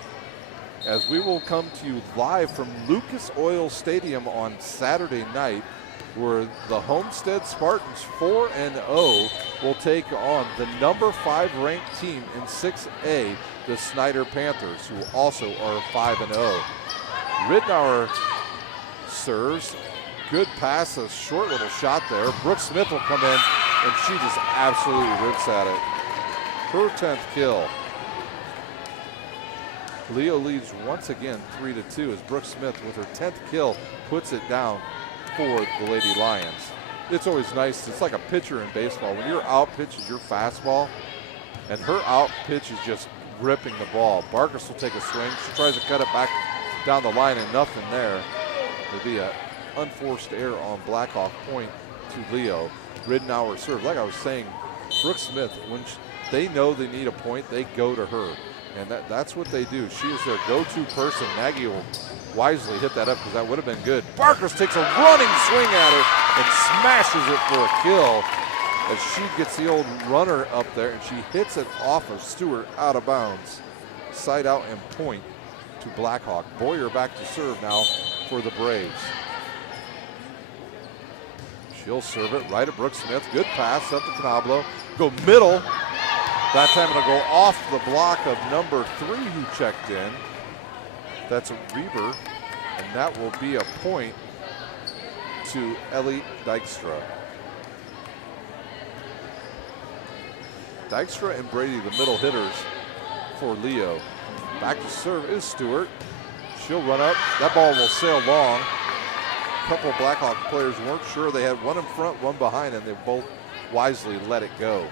as we will come to you live from Lucas Oil Stadium on Saturday night, where the Homestead Spartans 4-0 will take on the number 5 ranked team in 6A, the Snyder Panthers, who also are 5-0. Ridnour serves. Good pass, a short little shot there. Brooke Smith will come in, and she just absolutely rips at it. Her 10th kill. Leo leads once again 3-2 as Brooke Smith with her 10th kill puts it down for the Lady Lions. It's always nice. It's like a pitcher in baseball. When your out pitch is your fastball, and her out pitch is just ripping the ball. Barkus will take a swing. She tries to cut it back down the line, and nothing there. It'll be an unforced error on Blackhawk, point to Leo. Ridnour serve. Like I was saying, Brooke Smith, when they know they need a point, they go to her. And that's what they do. She is their go-to person. Nagy will wisely hit that up because that would have been good. Barkus takes a running swing at her and smashes it for a kill as she gets the old runner up there, and she hits it off of Stewart out of bounds. Side out and point to Blackhawk. Boyer back to serve now for the Braves. She'll serve it right at Brooke Smith. Good pass up to Canablo. Go middle. That time it'll go off the block of number 3 who checked in. That's Reber, and that will be a point to Ellie Dykstra. Dykstra and Brady, the middle hitters for Leo. Back to serve is Stewart. She'll run up. That ball will sail long. A couple of Blackhawk players weren't sure. They had one in front, one behind, and they both wisely let it go.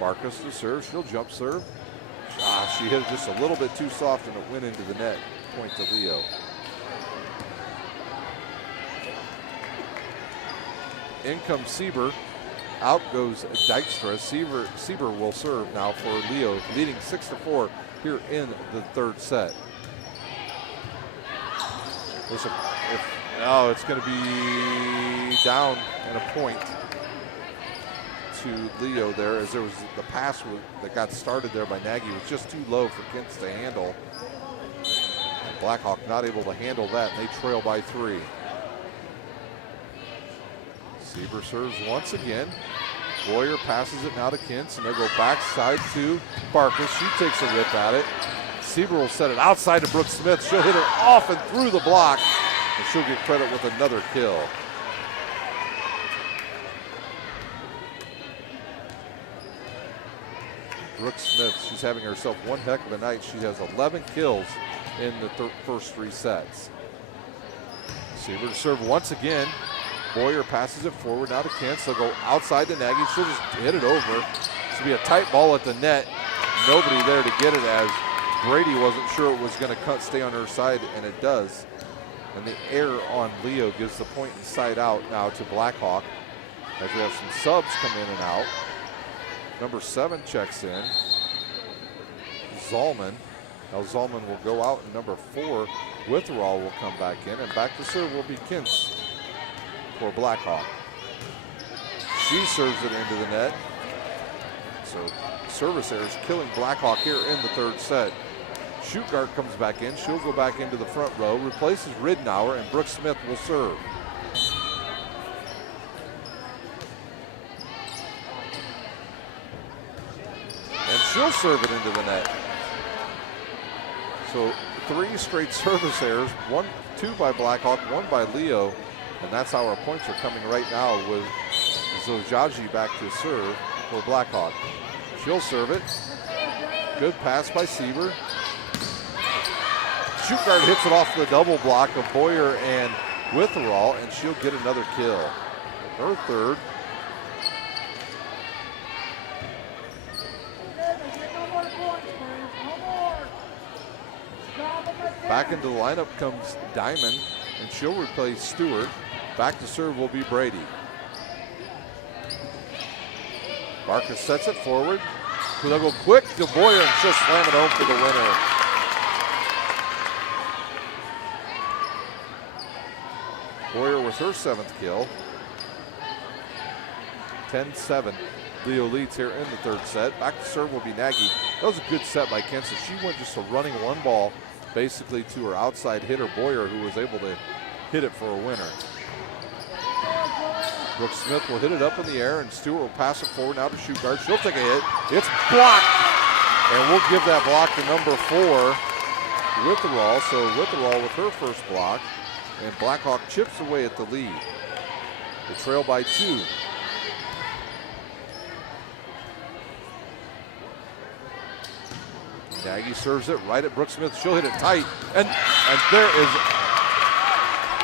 Barkus to serve. She'll jump serve. She hit it just a little bit too soft, and it went into the net. Point to Leo. In comes Sieber. Out goes Dykstra. Sieber will serve now for Leo, leading 6-4 here in the third set. It's going to be down and a point to Leo there, as there was the pass that got started there by Nagy was just too low for Kintz to handle. And Blackhawk not able to handle that, and they trail by 3. Sieber serves once again. Boyer passes it now to Kintz, and they'll go backside to Barkus. She takes a rip at it. Sieber will set it outside to Brooke Smith. She'll hit it off and through the block, and she'll get credit with another kill. Brooke Smith, she's having herself one heck of a night. She has 11 kills in the first 3 sets. Sieber to serve once again. Boyer passes it forward now to Kintz. They'll go outside to Nagy. She'll just hit it over. This will be a tight ball at the net. Nobody there to get it, as Brady wasn't sure it was going to stay on her side, and it does. And the error on Leo gives the point inside out now to Blackhawk, as we have some subs come in and out. Number 7 checks in. Zalman. Now Zalman will go out, and number 4, Witherall, will come back in, and back to serve will be Kintz for Blackhawk. She serves it into the net. So service errors killing Blackhawk here in the third set. Schuttgart comes back in. She'll go back into the front row, replaces Ridnour, and Brooke Smith will serve. And she'll serve it into the net. So 3 straight service errors, 2 by Blackhawk, 1 by Leo, and that's how our points are coming right now, with Zojaji back to serve for Blackhawk. She'll serve it. Good pass by Sieber. Schuttgart hits it off the double block of Boyer and Witherall, and she'll get another kill. Her third. Back into the lineup comes Diamond, and she'll replace Stewart. Back to serve will be Brady. Marcus sets it forward. They'll go quick to Boyer and she'll slam it home for the winner. Boyer with her 7th kill. 10-7. Leo leads here in the third set. Back to serve will be Nagy. That was a good set by Kenson. She went just a running one ball basically to her outside hitter Boyer, who was able to hit it for a winner. Brooke Smith will hit it up in the air, and Stewart will pass it forward now to shoot guard. She'll take a hit. It's blocked. And we'll give that block to number 4, Witherall. So Witherall with her first block. And Blackhawk chips away at the lead. They trail by 2. Nagy serves it right at Brooke Smith. She'll hit it tight. And there is,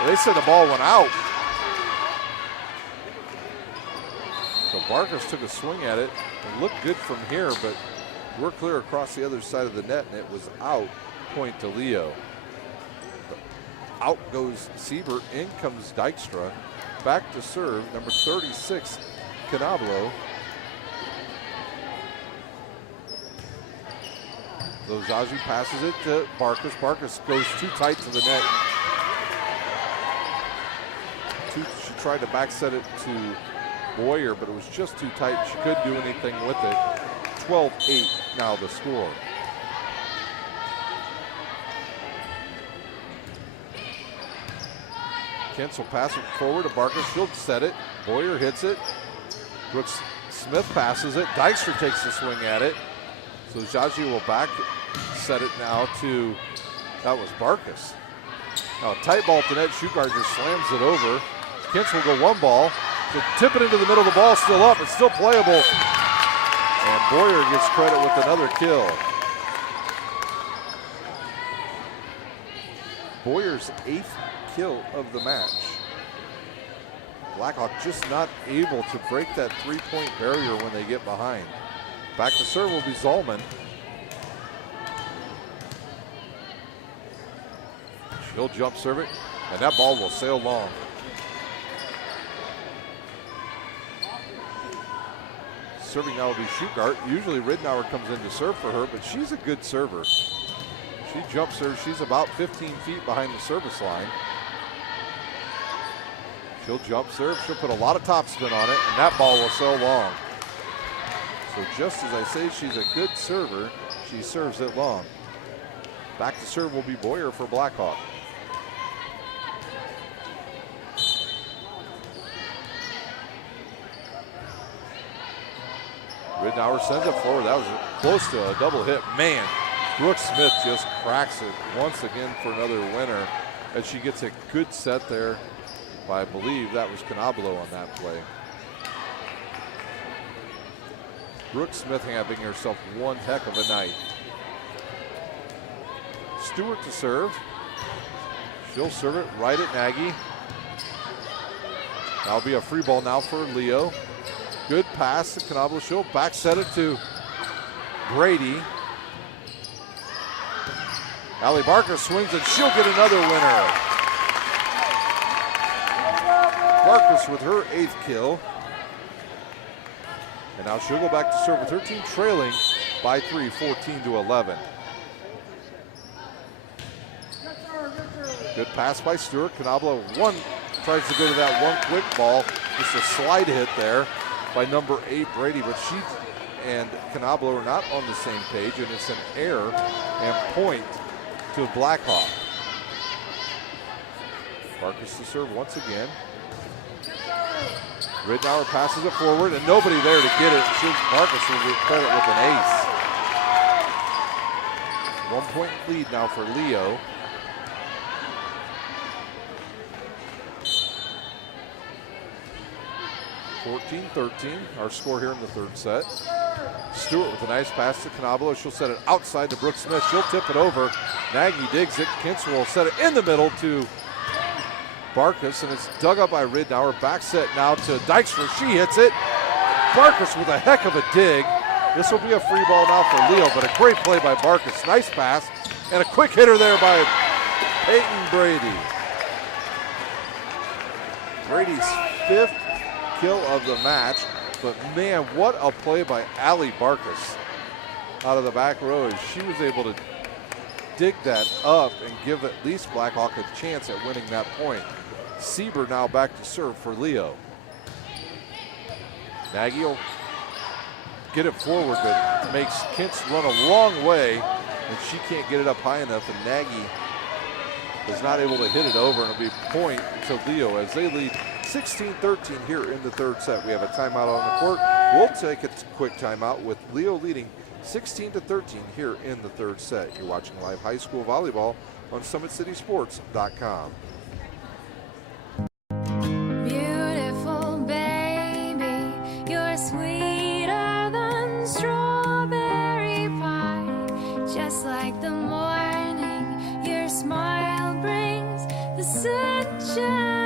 they said the ball went out. So Barkus took a swing at it and looked good from here, but we're clear across the other side of the net, and it was out. Point to Leo. Out goes Siebert, in comes Dykstra. Back to serve, number 36, Canablo. Lozaji passes it to Barkus. Barkus goes too tight to the net. She tried to back set it to Boyer, but it was just too tight. She couldn't do anything with it. 12-8 now the score. Kentz will pass it forward to Barkus. She'll set it. Boyer hits it. Brooks Smith passes it. Dykstra takes the swing at it. So Zaji will back set it now to, that was Barkus. Now a tight ball to net. Shugart just slams it over. Kentz will go one ball. To tip it into the middle of the ball, still up. It's still playable. And Boyer gets credit with another kill. Boyer's 8th kill of the match. Blackhawk just not able to break that 3-point barrier when they get behind. Back to serve will be Zalman. She'll jump serve it, and that ball will sail long. Serving now will be Shugart. Usually Ridnour comes in to serve for her, but she's a good server. She jump serves. She's about 15 feet behind the service line. She'll jump serve. She'll put a lot of topspin on it, and that ball will sail long. So just as I say she's a good server, she serves it long. Back to serve will be Boyer for Blackhawk. Ridnour sends it forward. That was close to a double hit. Man, Brooke Smith just cracks it once again for another winner as she gets a good set there by, I believe that was Canablo on that play. Brooke Smith having herself one heck of a night. Stewart to serve. She'll serve it right at Nagy. That'll be a free ball now for Leo. Good pass to Canablo. She'll back set it to Brady. Allie Barker swings and she'll get another winner. Barkus with her 8th kill. And now she'll go back to serve with her team trailing by 3, 14-11. Good pass by Stewart. Canablo tries to go to that one quick ball. Just a slide hit there by number 8 Brady, but she and Canablo are not on the same page, and it's an error and point to Blackhawk. Barkus to serve once again. Ridnour passes it forward, and nobody there to get it. Barkus will get credit with an ace. 1-point lead now for Leo. (14-13), our score here in the third set. Stewart with a nice pass to Canablo. She'll set it outside to Brooke Smith. She'll tip it over. Nagy digs it. Kintz will set it in the middle to Barkus, and it's dug up by Ridnour. Back set now to Dykstra. She hits it. Barkus with a heck of a dig. This will be a free ball now for Leo, but a great play by Barkus. Nice pass, and a quick hitter there by Peyton Brady. Brady's 5th kill of the match, but man, what a play by Allie Barkas out of the back row. She was able to dig that up and give at least Blackhawk a chance at winning that point. Sieber now back to serve for Leo. Nagy will get it forward, but makes Kintz run a long way, and she can't get it up high enough, and Nagy is not able to hit it over, and it'll be a point to Leo as they lead 16-13 here in the third set. We have a timeout on the court. We'll take a quick timeout with Leo leading 16-13 here in the third set. You're watching live high school volleyball on SummitCitySports.com. Beautiful baby, you're sweeter than strawberry pie. Just like the morning, your smile brings the sunshine.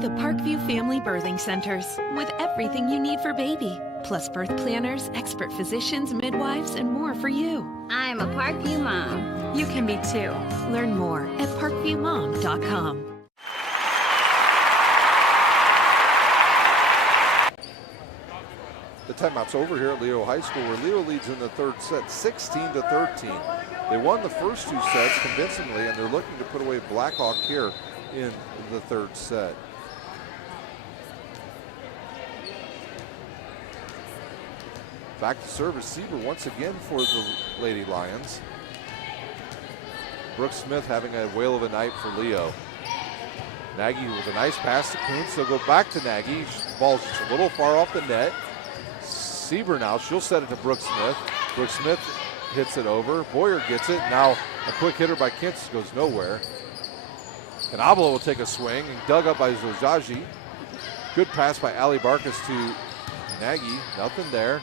The Parkview Family Birthing Centers, with everything you need for baby, plus birth planners, expert physicians, midwives, and more for you. I'm a Parkview mom. You can be too. Learn more at parkviewmom.com. The timeout's over here at Leo High School, where Leo leads in the third set 16-13. They won the first two sets convincingly, and they're looking to put away Blackhawk here in the third set. Back to service, Sieber once again for the Lady Lions. Brooke Smith having a whale of a night for Leo. Nagy with a nice pass to Kuntz. They'll go back to Nagy. Ball's just a little far off the net. Sieber now, she'll set it to Brooke Smith. Brooke Smith hits it over. Boyer gets it. Now a quick hitter by Kintz goes nowhere. Canablo will take a swing and dug up by Zojaji. Good pass by Allie Barkas to Nagy. Nothing there.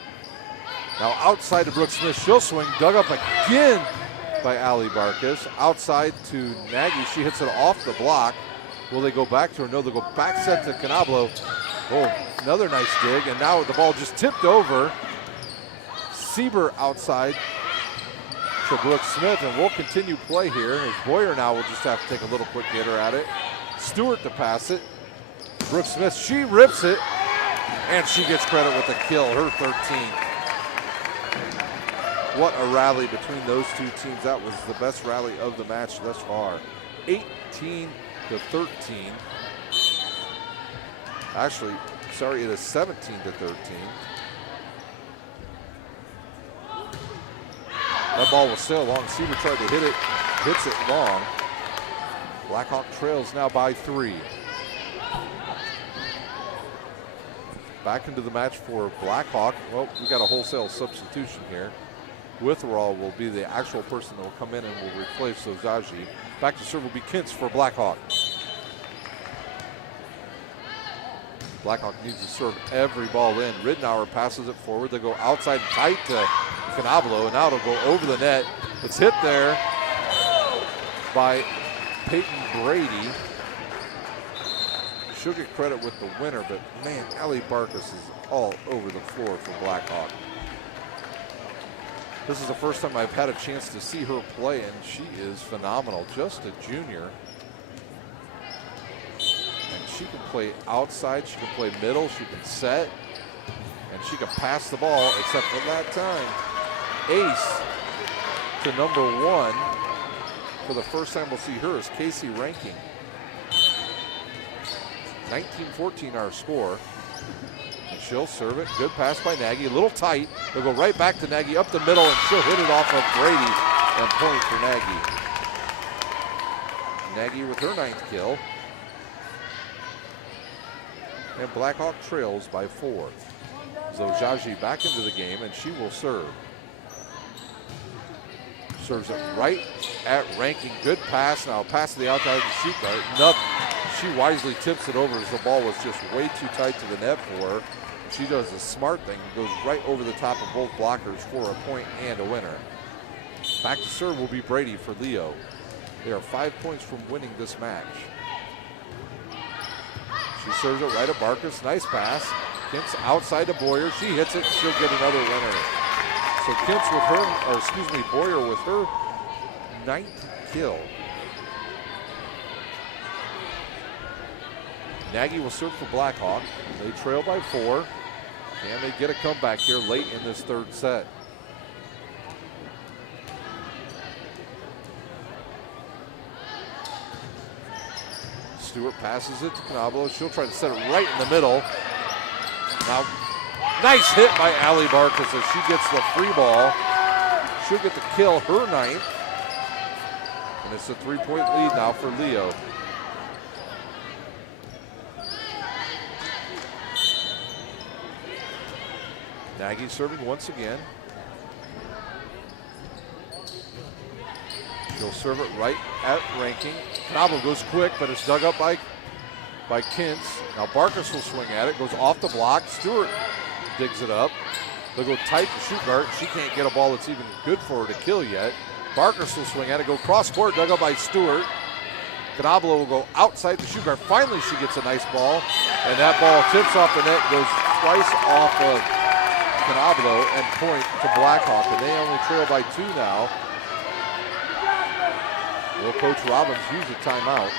Now outside to Brooke Smith, she'll swing, dug up again by Allie Barkas. Outside to Nagy, she hits it off the block. Will they go back to her? No, they'll go back set to Canablo. Oh, another nice dig, and now the ball just tipped over. Sieber outside to Brooke Smith, and we'll continue play here. As Boyer now will just have to take a little quick hitter at it. Stewart to pass it. Brooke Smith, she rips it, and she gets credit with a kill, her 13th. What a rally between those two teams. That was the best rally of the match thus far. 18-13. Actually, sorry, it is 17-13. That ball was still long. Sieber tried to hit it, hits it long. Blackhawk trails now by 3. Back into the match for Blackhawk. Well, we got a wholesale substitution here. Witherall will be the actual person that will come in and will replace Zozaji. Back to serve will be Kintz for Blackhawk. Blackhawk needs to serve every ball in. Ridenour passes it forward. They go outside tight to Canablo, and now it'll go over the net. It's hit there by Peyton Brady. She'll get credit with the winner, but man, Allie Barkas is all over the floor for Blackhawk. This is the first time I've had a chance to see her play, and she is phenomenal. Just a junior. And she can play outside, she can play middle, she can set, and she can pass the ball, except for that time. Ace to number 1. For the first time we'll see her is Casey Ranking. 19-14 our score. And she'll serve it. Good pass by Nagy. A little tight. They'll go right back to Nagy up the middle, and she'll hit it off of Brady and point for Nagy. Nagy with her 9th kill. And Blackhawk trails by 4. Zojaji back into the game, and she will serve. Serves it right at Ranking. Good pass. Now pass to the outside of the shoot guard. Nothing. She wisely tips it over as the ball was just way too tight to the net for her. She does a smart thing, goes right over the top of both blockers for a point and a winner. Back to serve will be Brady for Leo. They are 5 points from winning this match. She serves it right at Barkas. Nice pass. Kintz outside to Boyer. She hits it. She'll get another winner. So Kintz with her, or excuse me, Boyer with her 9th kill. Nagy will serve for Blackhawk. They trail by 4. Can they get a comeback here late in this third set? Stewart passes it to Canablo. She'll try to set it right in the middle. Now, nice hit by Allie Barkas as she gets the free ball. She'll get the kill, her 9th. And it's a 3-point lead now for Leo. Nagy serving once again. She'll serve it right at Ranking. Canablo goes quick, but it's dug up by Kintz. Now Barkas will swing at it, goes off the block. Stewart digs it up. They'll go tight to Shugart. She can't get a ball that's even good for her to kill yet. Barkas will swing at it, go cross court, dug up by Stewart. Canablo will go outside to Shugart. Finally, she gets a nice ball, and that ball tips off the net, goes twice off of Canablo and point to Blackhawk, and they only trail by 2 now. Will Coach Robbins use a timeout?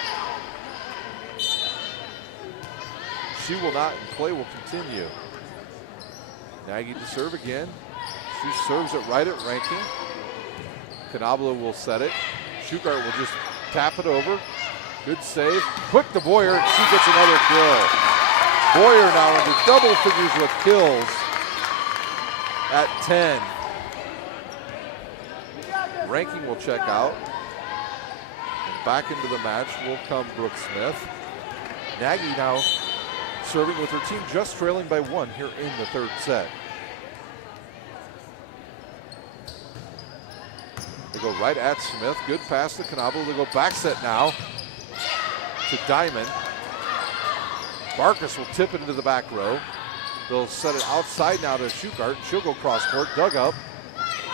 She will not, and play will continue. Nagy to serve again. She serves it right at Ranking. Canablo will set it. Shugart will just tap it over. Good save. Quick to Boyer, and she gets another kill. Boyer now into double figures with kills at 10. Ranking will check out. And back into the match will come Brooke Smith. Nagy now serving with her team just trailing by 1 here in the third set. They go right at Smith. Good pass to Canablo. They go back set now to Diamond. Barkas will tip it into the back row. They'll set it outside now to Shugart. She'll go cross court, dug up.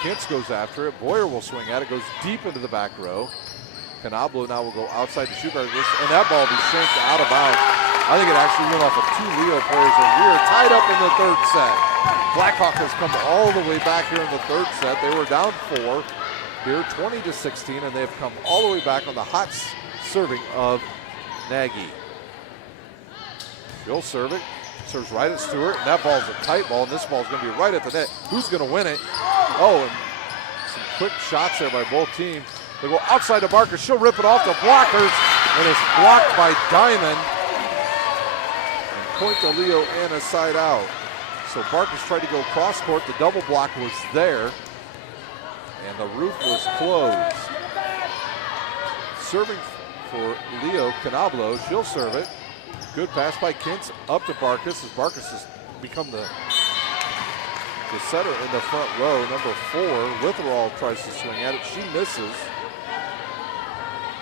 Kintz goes after it. Boyer will swing at it, goes deep into the back row. Canablo now will go outside to Shugart, and that ball will be shanked out of bounds. I think it actually went off of 2 Leo players, and we are tied up in the third set. Blackhawk has come all the way back here in the third set. They were down 4 here, 20-16, and they've come all the way back on the hot serving of Nagy. She'll serve it. Serves right at Stewart, and that ball's a tight ball, and this ball's going to be right at the net. Who's going to win it? Oh, and some quick shots there by both teams. They go outside to Barker. She'll rip it off the blockers, and it's blocked by Diamond. And point to Leo and a side out. So Barker's tried to go cross court. The double block was there, and the roof was closed. Serving for Leo, Canablo. She'll serve it. Good pass by Kintz up to Barkas as Barkas has become the setter in the front row. Number 4, Witherall tries to swing at it. She misses.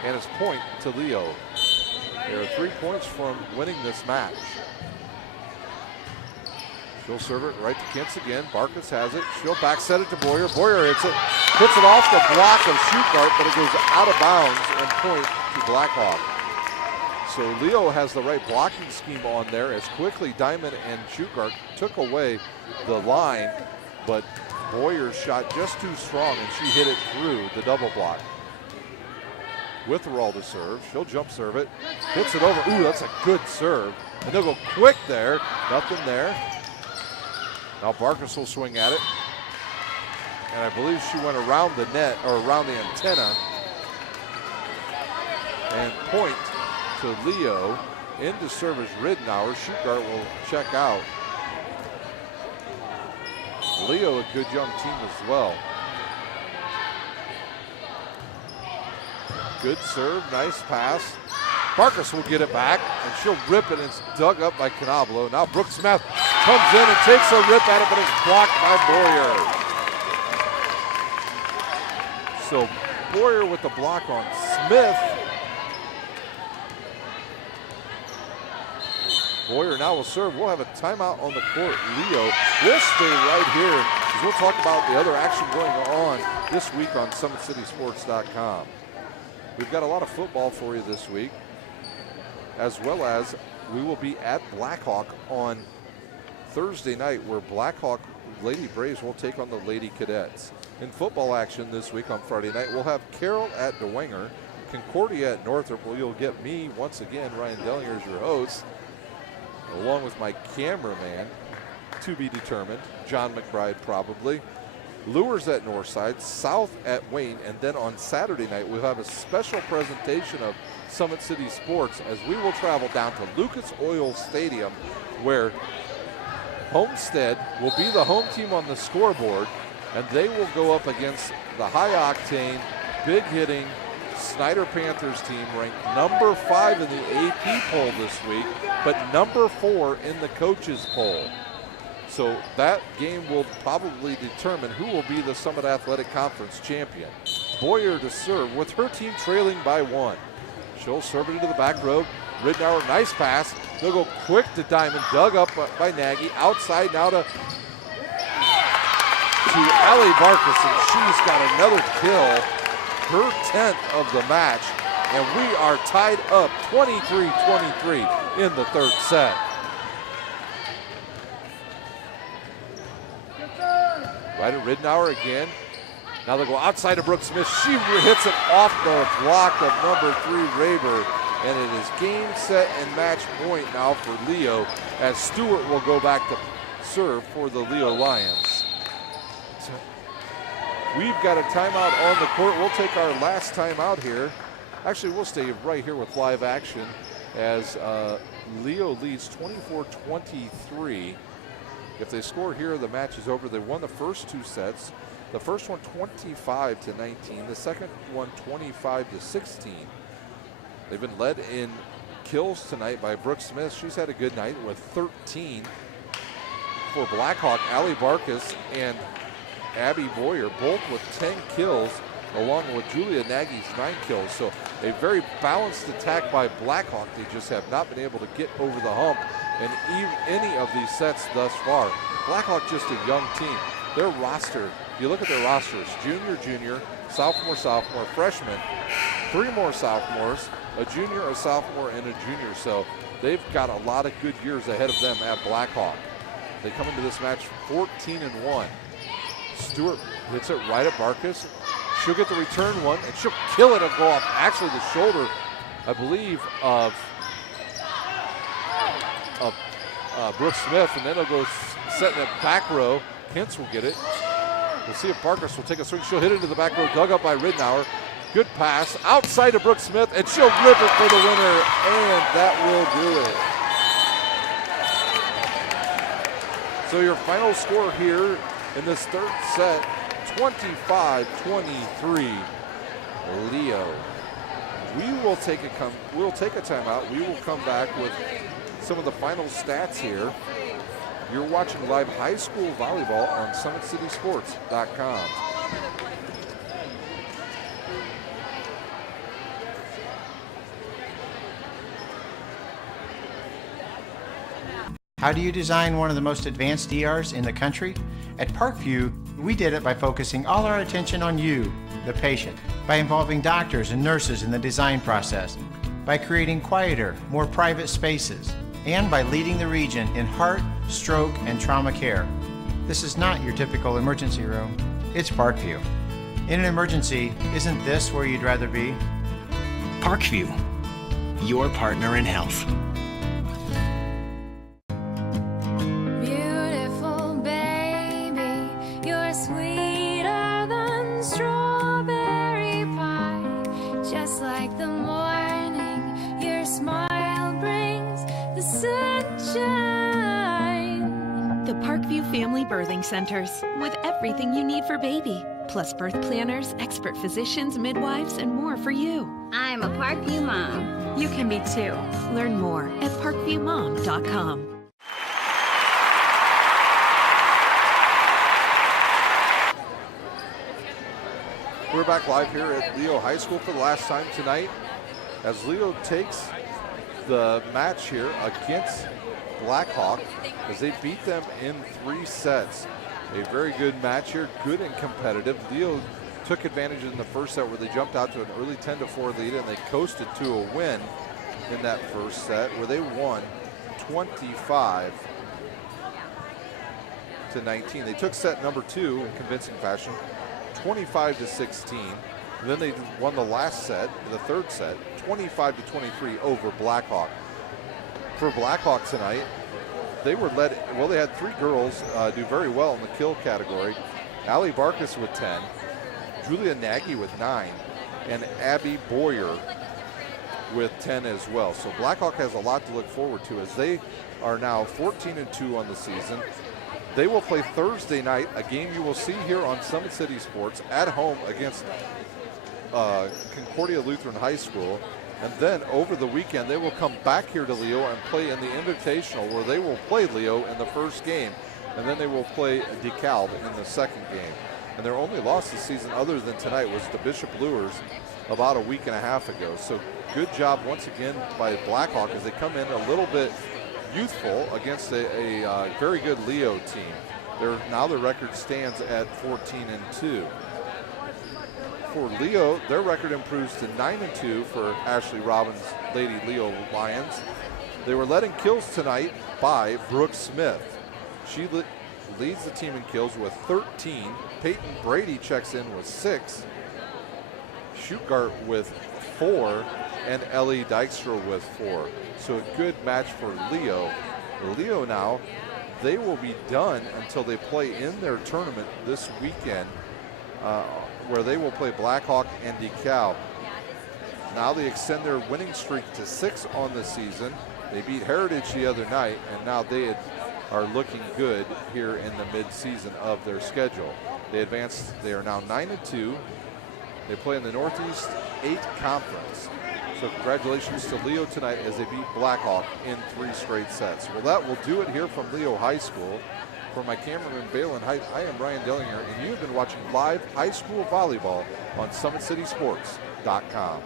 And it's point to Leo. There are 3 points from winning this match. She'll serve it right to Kintz again. Barkas has it. She'll back set it to Boyer. Boyer hits it. Puts it off the block of Shugart, but it goes out of bounds and point to Blackhawk. So Leo has the right blocking scheme on there as quickly Diamond and Shugart took away the line, but Boyer shot just too strong and she hit it through the double block. Witherall to serve. She'll jump serve it. Hits it over. Ooh, that's a good serve. And they'll go quick there. Nothing there. Now Barkas will swing at it. And I believe she went around the net, or around the antenna. And point to Leo. Into service Ridenour. Shugart will check out. Leo, a good young team as well. Good serve, nice pass. Barkas will get it back, and she'll rip it, and it's dug up by Canablo. Now Brooke Smith comes in and takes a rip at it, but it's blocked by Boyer. So Boyer with the block on Smith. Boyer now will serve. We'll have a timeout on the court. Leo will stay right here because we'll talk about the other action going on this week on SummitCitySports.com. We've got a lot of football for you this week, as well as we will be at Blackhawk on Thursday night, where Blackhawk Lady Braves will take on the Lady Cadets. In football action this week on Friday night, we'll have Carroll at Dwenger, Concordia at Northrop, where you'll get me once again, Ryan Dellinger, as your host. along with my cameraman, to be determined, John McBride probably. Lures at Northside, South at Wayne, and then on Saturday night we'll have a special presentation of Summit City Sports as we will travel down to Lucas Oil Stadium, where Homestead will be the home team on the scoreboard, and they will go up against the high-octane, big-hitting Snyder Panthers team, ranked number 5 in the AP poll this week, but number 4 in the coaches poll. So that game will probably determine who will be the Summit Athletic Conference champion. Boyer to serve with her team trailing by 1. She'll serve it into the back row. Ridnour, nice pass. They'll go quick to Diamond, dug up by Nagy. Outside now to Allie Barkas, and she's got another kill, her 10th of the match, and we are tied up 23-23 in the third set. Right at Ridnour again. Now they'll go outside of Brooke Smith. She hits it off the block of number 3, Raber. And it is game, set, and match point now for Leo, as Stewart will go back to serve for the Leo Lions. So we've got a timeout on the court. We'll take our last timeout here. Actually, we'll stay right here with live action as Leo leads 24-23. If they score here, the match is over. They won the first 2 sets. The first one 25-19. The second one 25-16. They've been led in kills tonight by Brooke Smith. She's had a good night with 13. For Blackhawk, Allie Barkas and Abby Boyer, both with 10 kills, along with Julia Nagy's 9 kills. So a very balanced attack by Blackhawk. They just have not been able to get over the hump in any of these sets thus far. Blackhawk just a young team. Their roster, if you look at their rosters, junior, sophomore, freshman, 3 more sophomores, a junior, a sophomore, and a junior. So they've got a lot of good years ahead of them at Blackhawk. They come into this match 14-1. Stewart hits it right at Barkas. She'll get the return one, and she'll kill it and go off actually the shoulder, I believe, of Brooke Smith, and then it'll go set in the back row. Hintz will get it. We'll see if Barkas will take a swing. She'll hit it into the back row, dug up by Ridnour. Good pass outside of Brooke Smith, and she'll rip it for the winner, and that will do it. So your final score here in this third set, 25-23, Leo. We'll take a timeout. We will come back with some of the final stats here. You're watching live high school volleyball on SummitCitySports.com. How do you design one of the most advanced ERs in the country? At Parkview, we did it by focusing all our attention on you, the patient, by involving doctors and nurses in the design process, by creating quieter, more private spaces, and by leading the region in heart, stroke, and trauma care. This is not your typical emergency room. It's Parkview. In an emergency, isn't this where you'd rather be? Parkview, your partner in health. Beautiful baby, you're sweeter than strawberry pie. Just like the morning, your smile brings the sunshine. The Parkview Family Birthing Centers, with everything you need for baby, plus birth planners, expert physicians, midwives, and more for you. I'm a Parkview mom. You can be too. Learn more at parkviewmom.com. We're back live here at Leo High School for the last time tonight as Leo takes the match here against Blackhawk as they beat them in 3 sets. A very good match here, good and competitive. Leo took advantage in the first set where they jumped out to an early 10-4 lead, and they coasted to a win in that first set where they won 25-19. They took set number 2 in convincing fashion, 25-16. And then they won the last set, the third set, 25-23 over Blackhawk. for Blackhawk tonight. They were led, well, they had 3 girls do very well in the kill category. Allie Barkus with 10, Julia Nagy with 9, and Abby Boyer with 10 as well. So Blackhawk has a lot to look forward to as they are now 14-2 on the season. They will play Thursday night, a game you will see here on Summit City Sports at home against Concordia Lutheran High School. And then over the weekend, they will come back here to Leo and play in the Invitational, where they will play Leo in the first game. And then they will play DeKalb in the second game. And their only loss this season other than tonight was the Bishop Luers about a week and a half ago. So good job once again by Blackhawk as they come in a little bit youthful against a very good Leo team. Now their record stands at 14-2. For Leo, their record improves to 9-2 for Ashley Robbins' Lady Leo Lions. They were led in kills tonight by Brooke Smith. She leads the team in kills with 13. Peyton Brady checks in with 6. Schuttgart with 4. And Ellie Dykstra with 4. So a good match for Leo. Leo now, they will be done until they play in their tournament this weekend, where they will play Blackhawk and DeKalb. Now they extend their winning streak to 6 on the season. They beat Heritage the other night, and now they are looking good here in the mid-season of their schedule. They advanced, they are now 9-2. They play in the Northeast 8 Conference. So congratulations to Leo tonight as they beat Blackhawk in 3 straight sets. Well, that will do it here from Leo High School. For my cameraman, Balin Height, I am Ryan Dillinger, and you have been watching live high school volleyball on SummitCitySports.com.